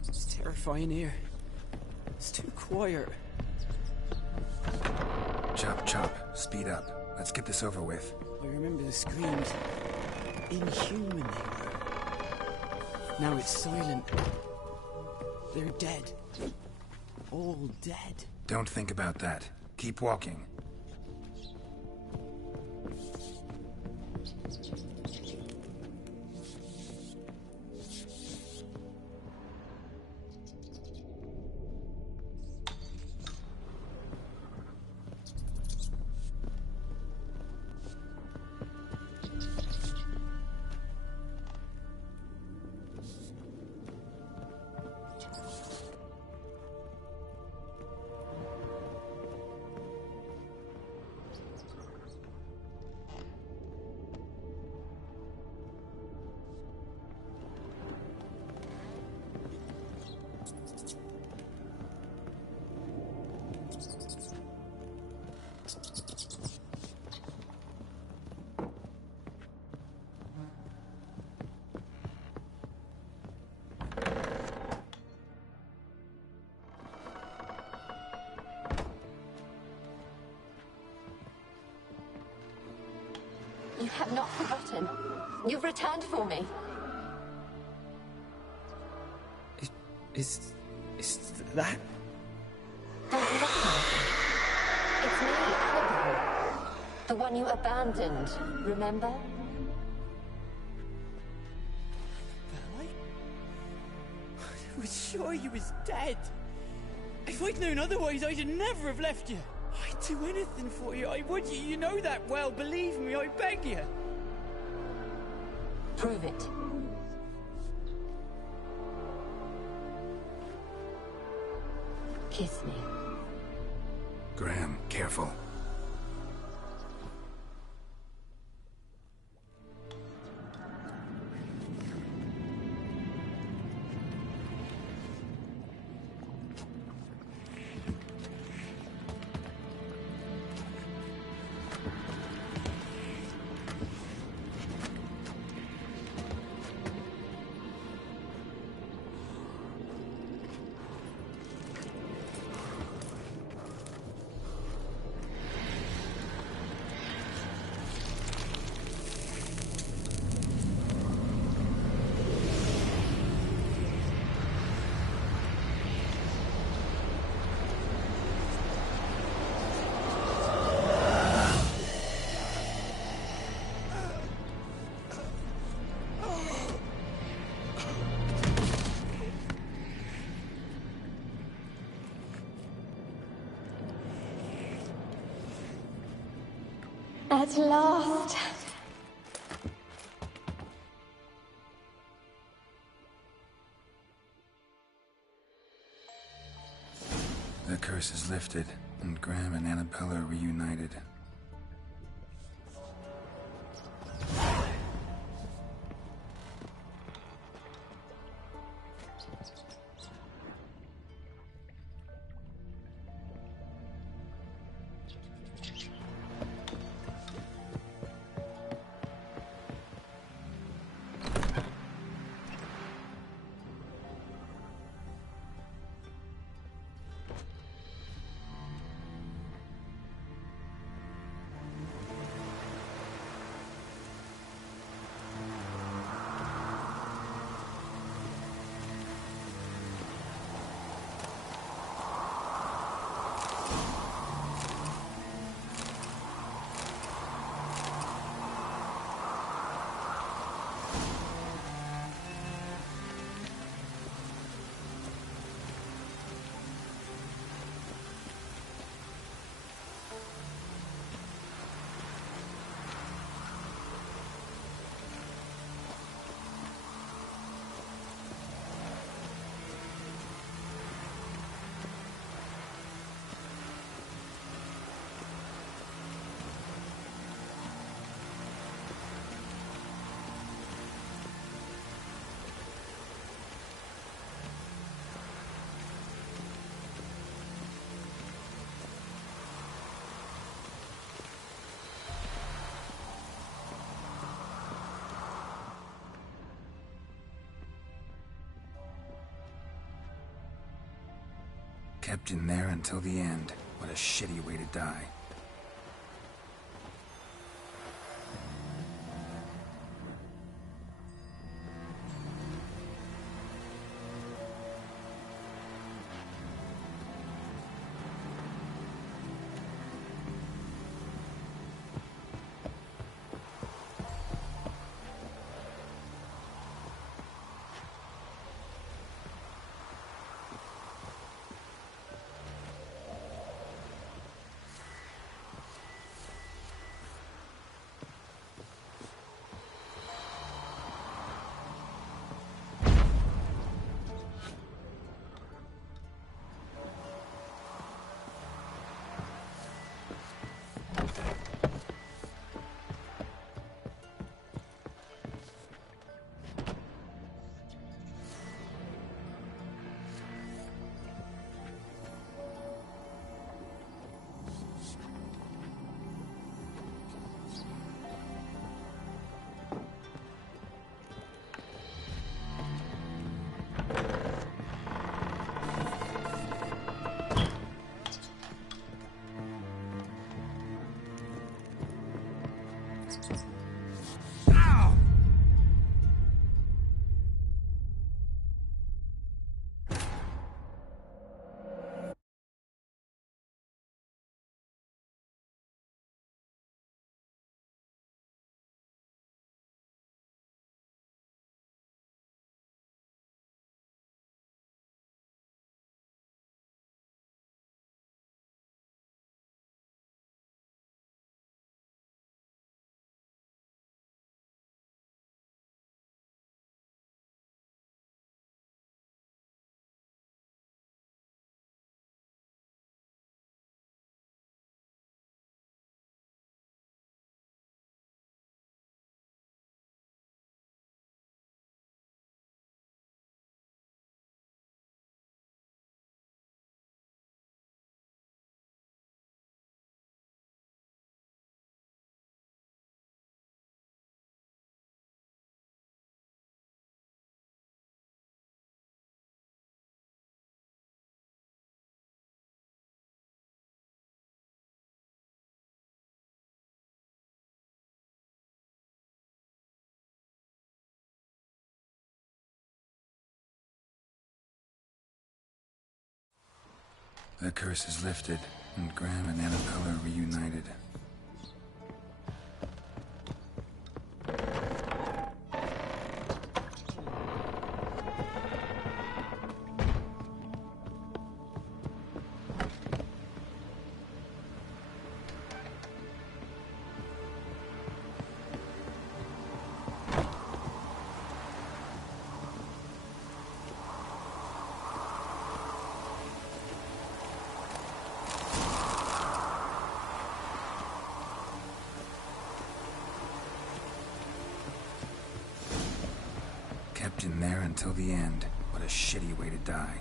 It's terrifying here. It's too quiet. Chop, chop. Speed up. Let's get this over with. I remember the screams. Inhuman they were. Now it's silent. They're dead. All dead. Don't think about that. Keep walking. You have not forgotten. You've returned for me. Is that... Don't look at me. It's me, Annabelle. The one you abandoned, remember? I was sure you was dead. If I'd known otherwise, I'd never have left you. I'd do anything for you. I would. You know that well. Believe me, I beg you. Prove it. Kiss me. Graham, careful. At last. The curse is lifted, and Graham and Annabella are reunited. Kept in there until the end. What a shitty way to die. The curse is lifted, and Graham and Annabella are reunited. Kept in there until the end. What a shitty way to die.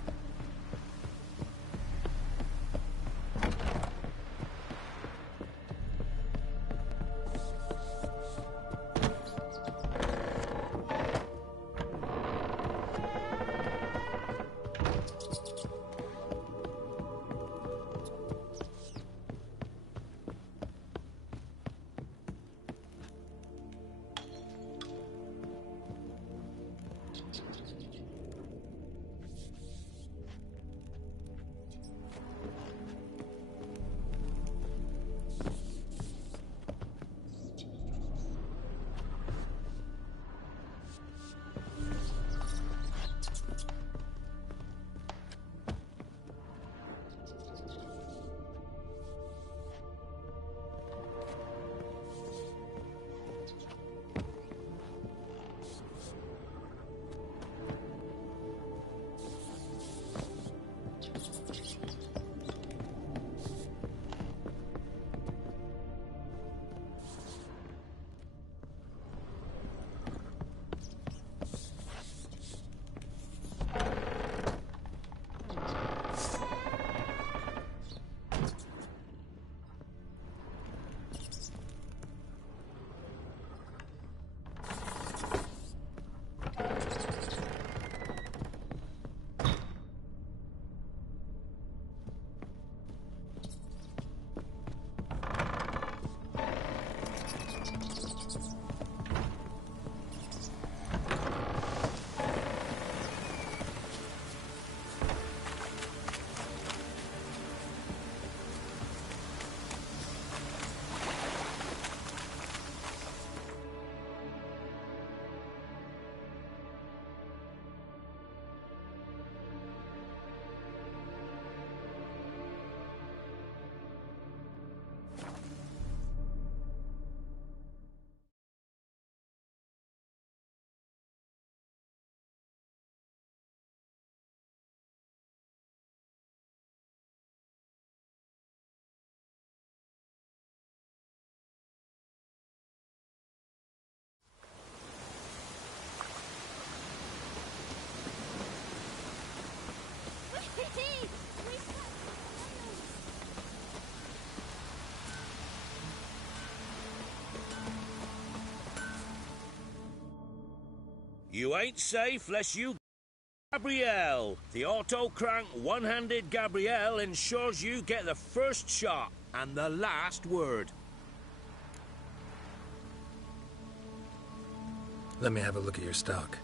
You ain't safe less you Gabrielle. The auto-crank one-handed Gabrielle ensures you get the first shot and the last word. Let me have a look at your stock.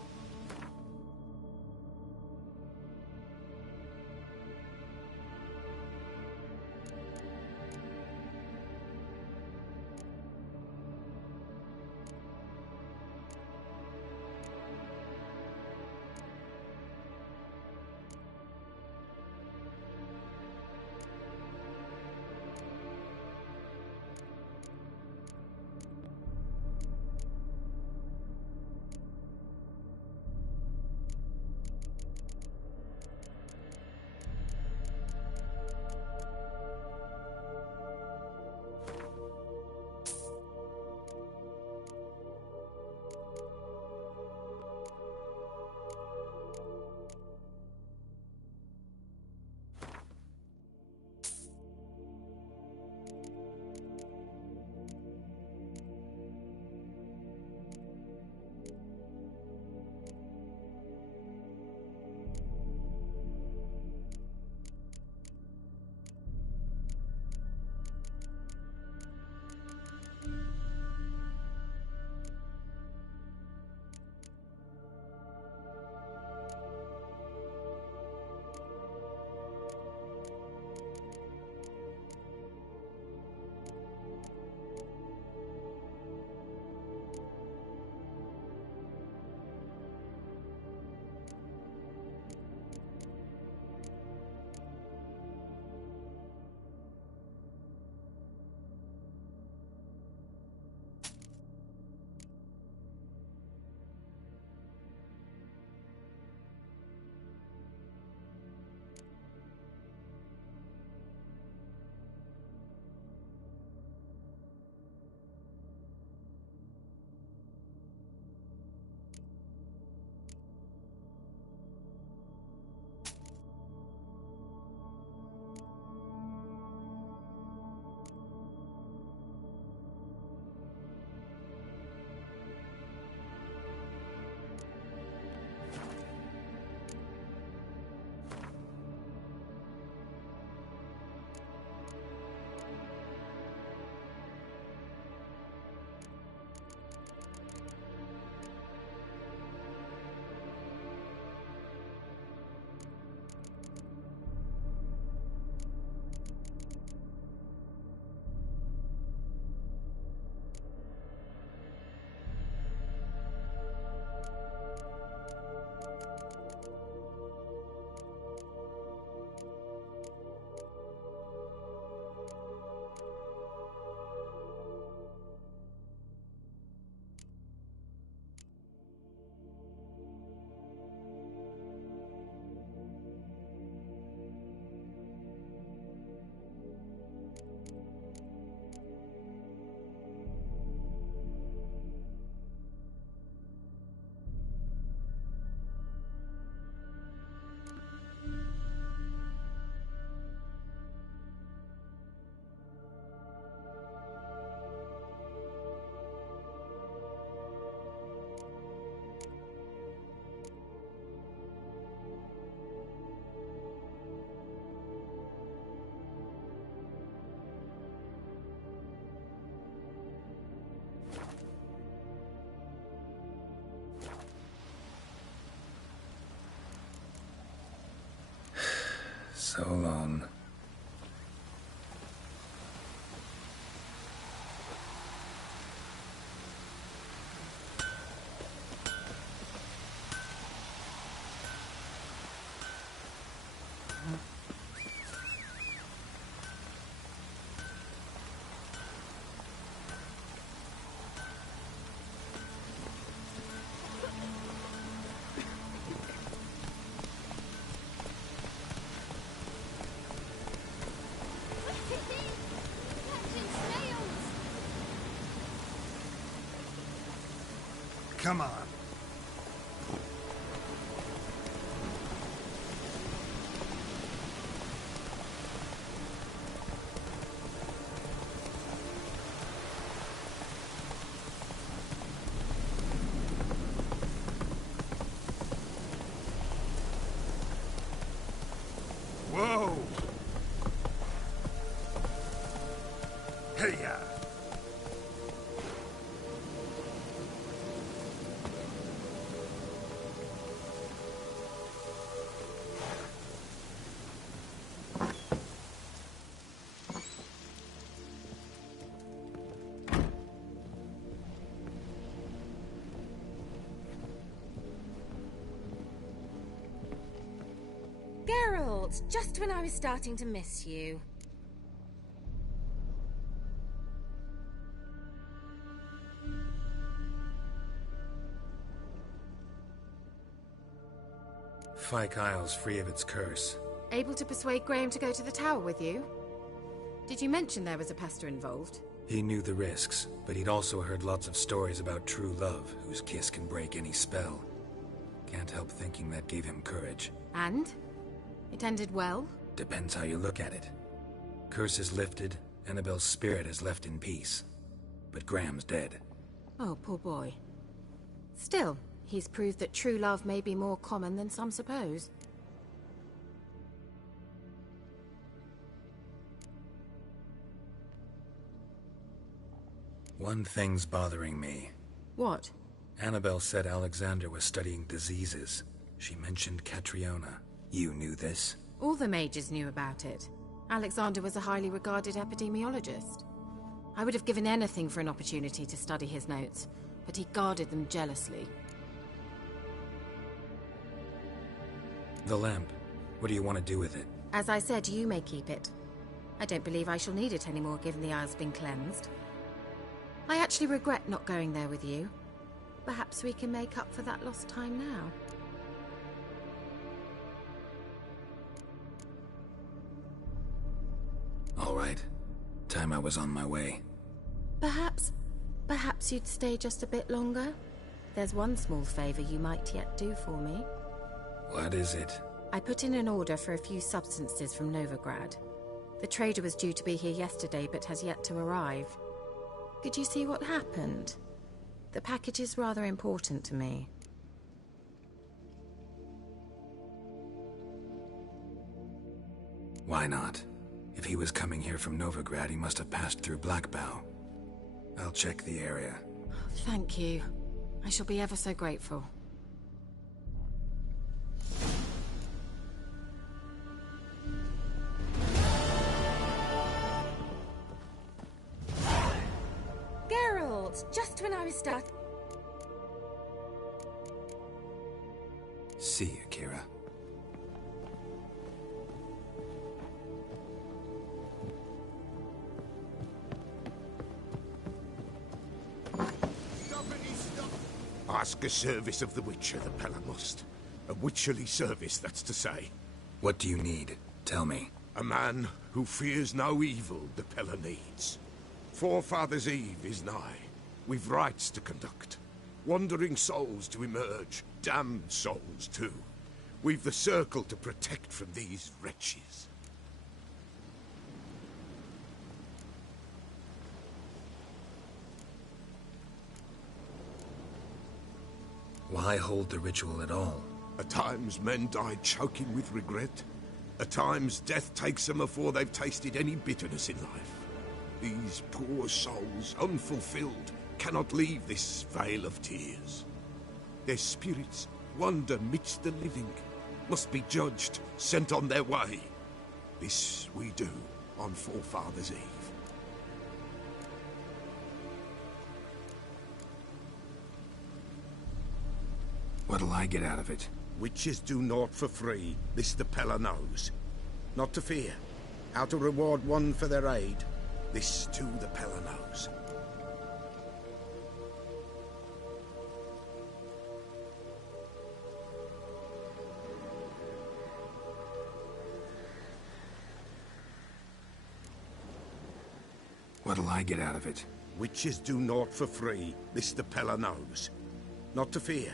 So long. Come on. Whoa! Hey-ya! Geralt, just when I was starting to miss you. Fyke Isle's free of its curse. Able to persuade Graham to go to the tower with you? Did you mention there was a pester involved? He knew the risks, but he'd also heard lots of stories about true love, whose kiss can break any spell. Can't help thinking that gave him courage. And? It ended well? Depends how you look at it. Curse is lifted, Annabelle's spirit is left in peace. But Graham's dead. Oh, poor boy. Still, he's proved that true love may be more common than some suppose. One thing's bothering me. What? Annabelle said Alexander was studying diseases. She mentioned Catriona. You knew this? All the mages knew about it. Alexander was a highly regarded epidemiologist. I would have given anything for an opportunity to study his notes, but he guarded them jealously. The lamp. What do you want to do with it? As I said, you may keep it. I don't believe I shall need it anymore, given the Isle's been cleansed. I actually regret not going there with you. Perhaps we can make up for that lost time now. All right. Time I was on my way. Perhaps you'd stay just a bit longer? There's one small favor you might yet do for me. What is it? I put in an order for a few substances from Novigrad. The trader was due to be here yesterday, but has yet to arrive. Could you see what happened? The package is rather important to me. Why not? If he was coming here from Novigrad, he must have passed through Blackbough. I'll check the area. Thank you. I shall be ever so grateful. Geralt, just when I was starting... See you, Kira. Ask a service of the Witcher, the Pella must. A witcherly service, that's to say. What do you need? Tell me. A man who fears no evil the Pella needs. Forefathers' Eve is nigh. We've rites to conduct. Wandering souls to emerge. Damned souls, too. We've the circle to protect from these wretches. Why hold the ritual at all? At times men die choking with regret. At times death takes them before they've tasted any bitterness in life. These poor souls, unfulfilled, cannot leave this vale of tears. Their spirits wander midst the living, must be judged, sent on their way. This we do on Forefathers' Eve. What'll I get out of it? Witches do naught for free, this the Peller knows. Not to fear. How to reward one for their aid, this too the Peller knows. What'll I get out of it? Witches do naught for free, this the Peller knows. Not to fear.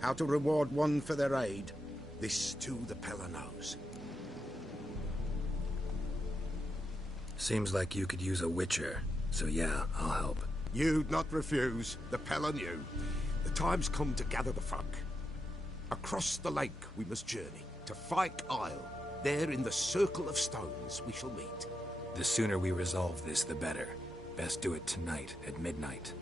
How to reward one for their aid, this too the Peller knows. Seems like you could use a witcher, so yeah, I'll help. You'd not refuse, the Peller knew. The time's come to gather the folk. Across the lake we must journey, to Fyke Isle. There in the Circle of Stones we shall meet. The sooner we resolve this, the better. Best do it tonight at midnight.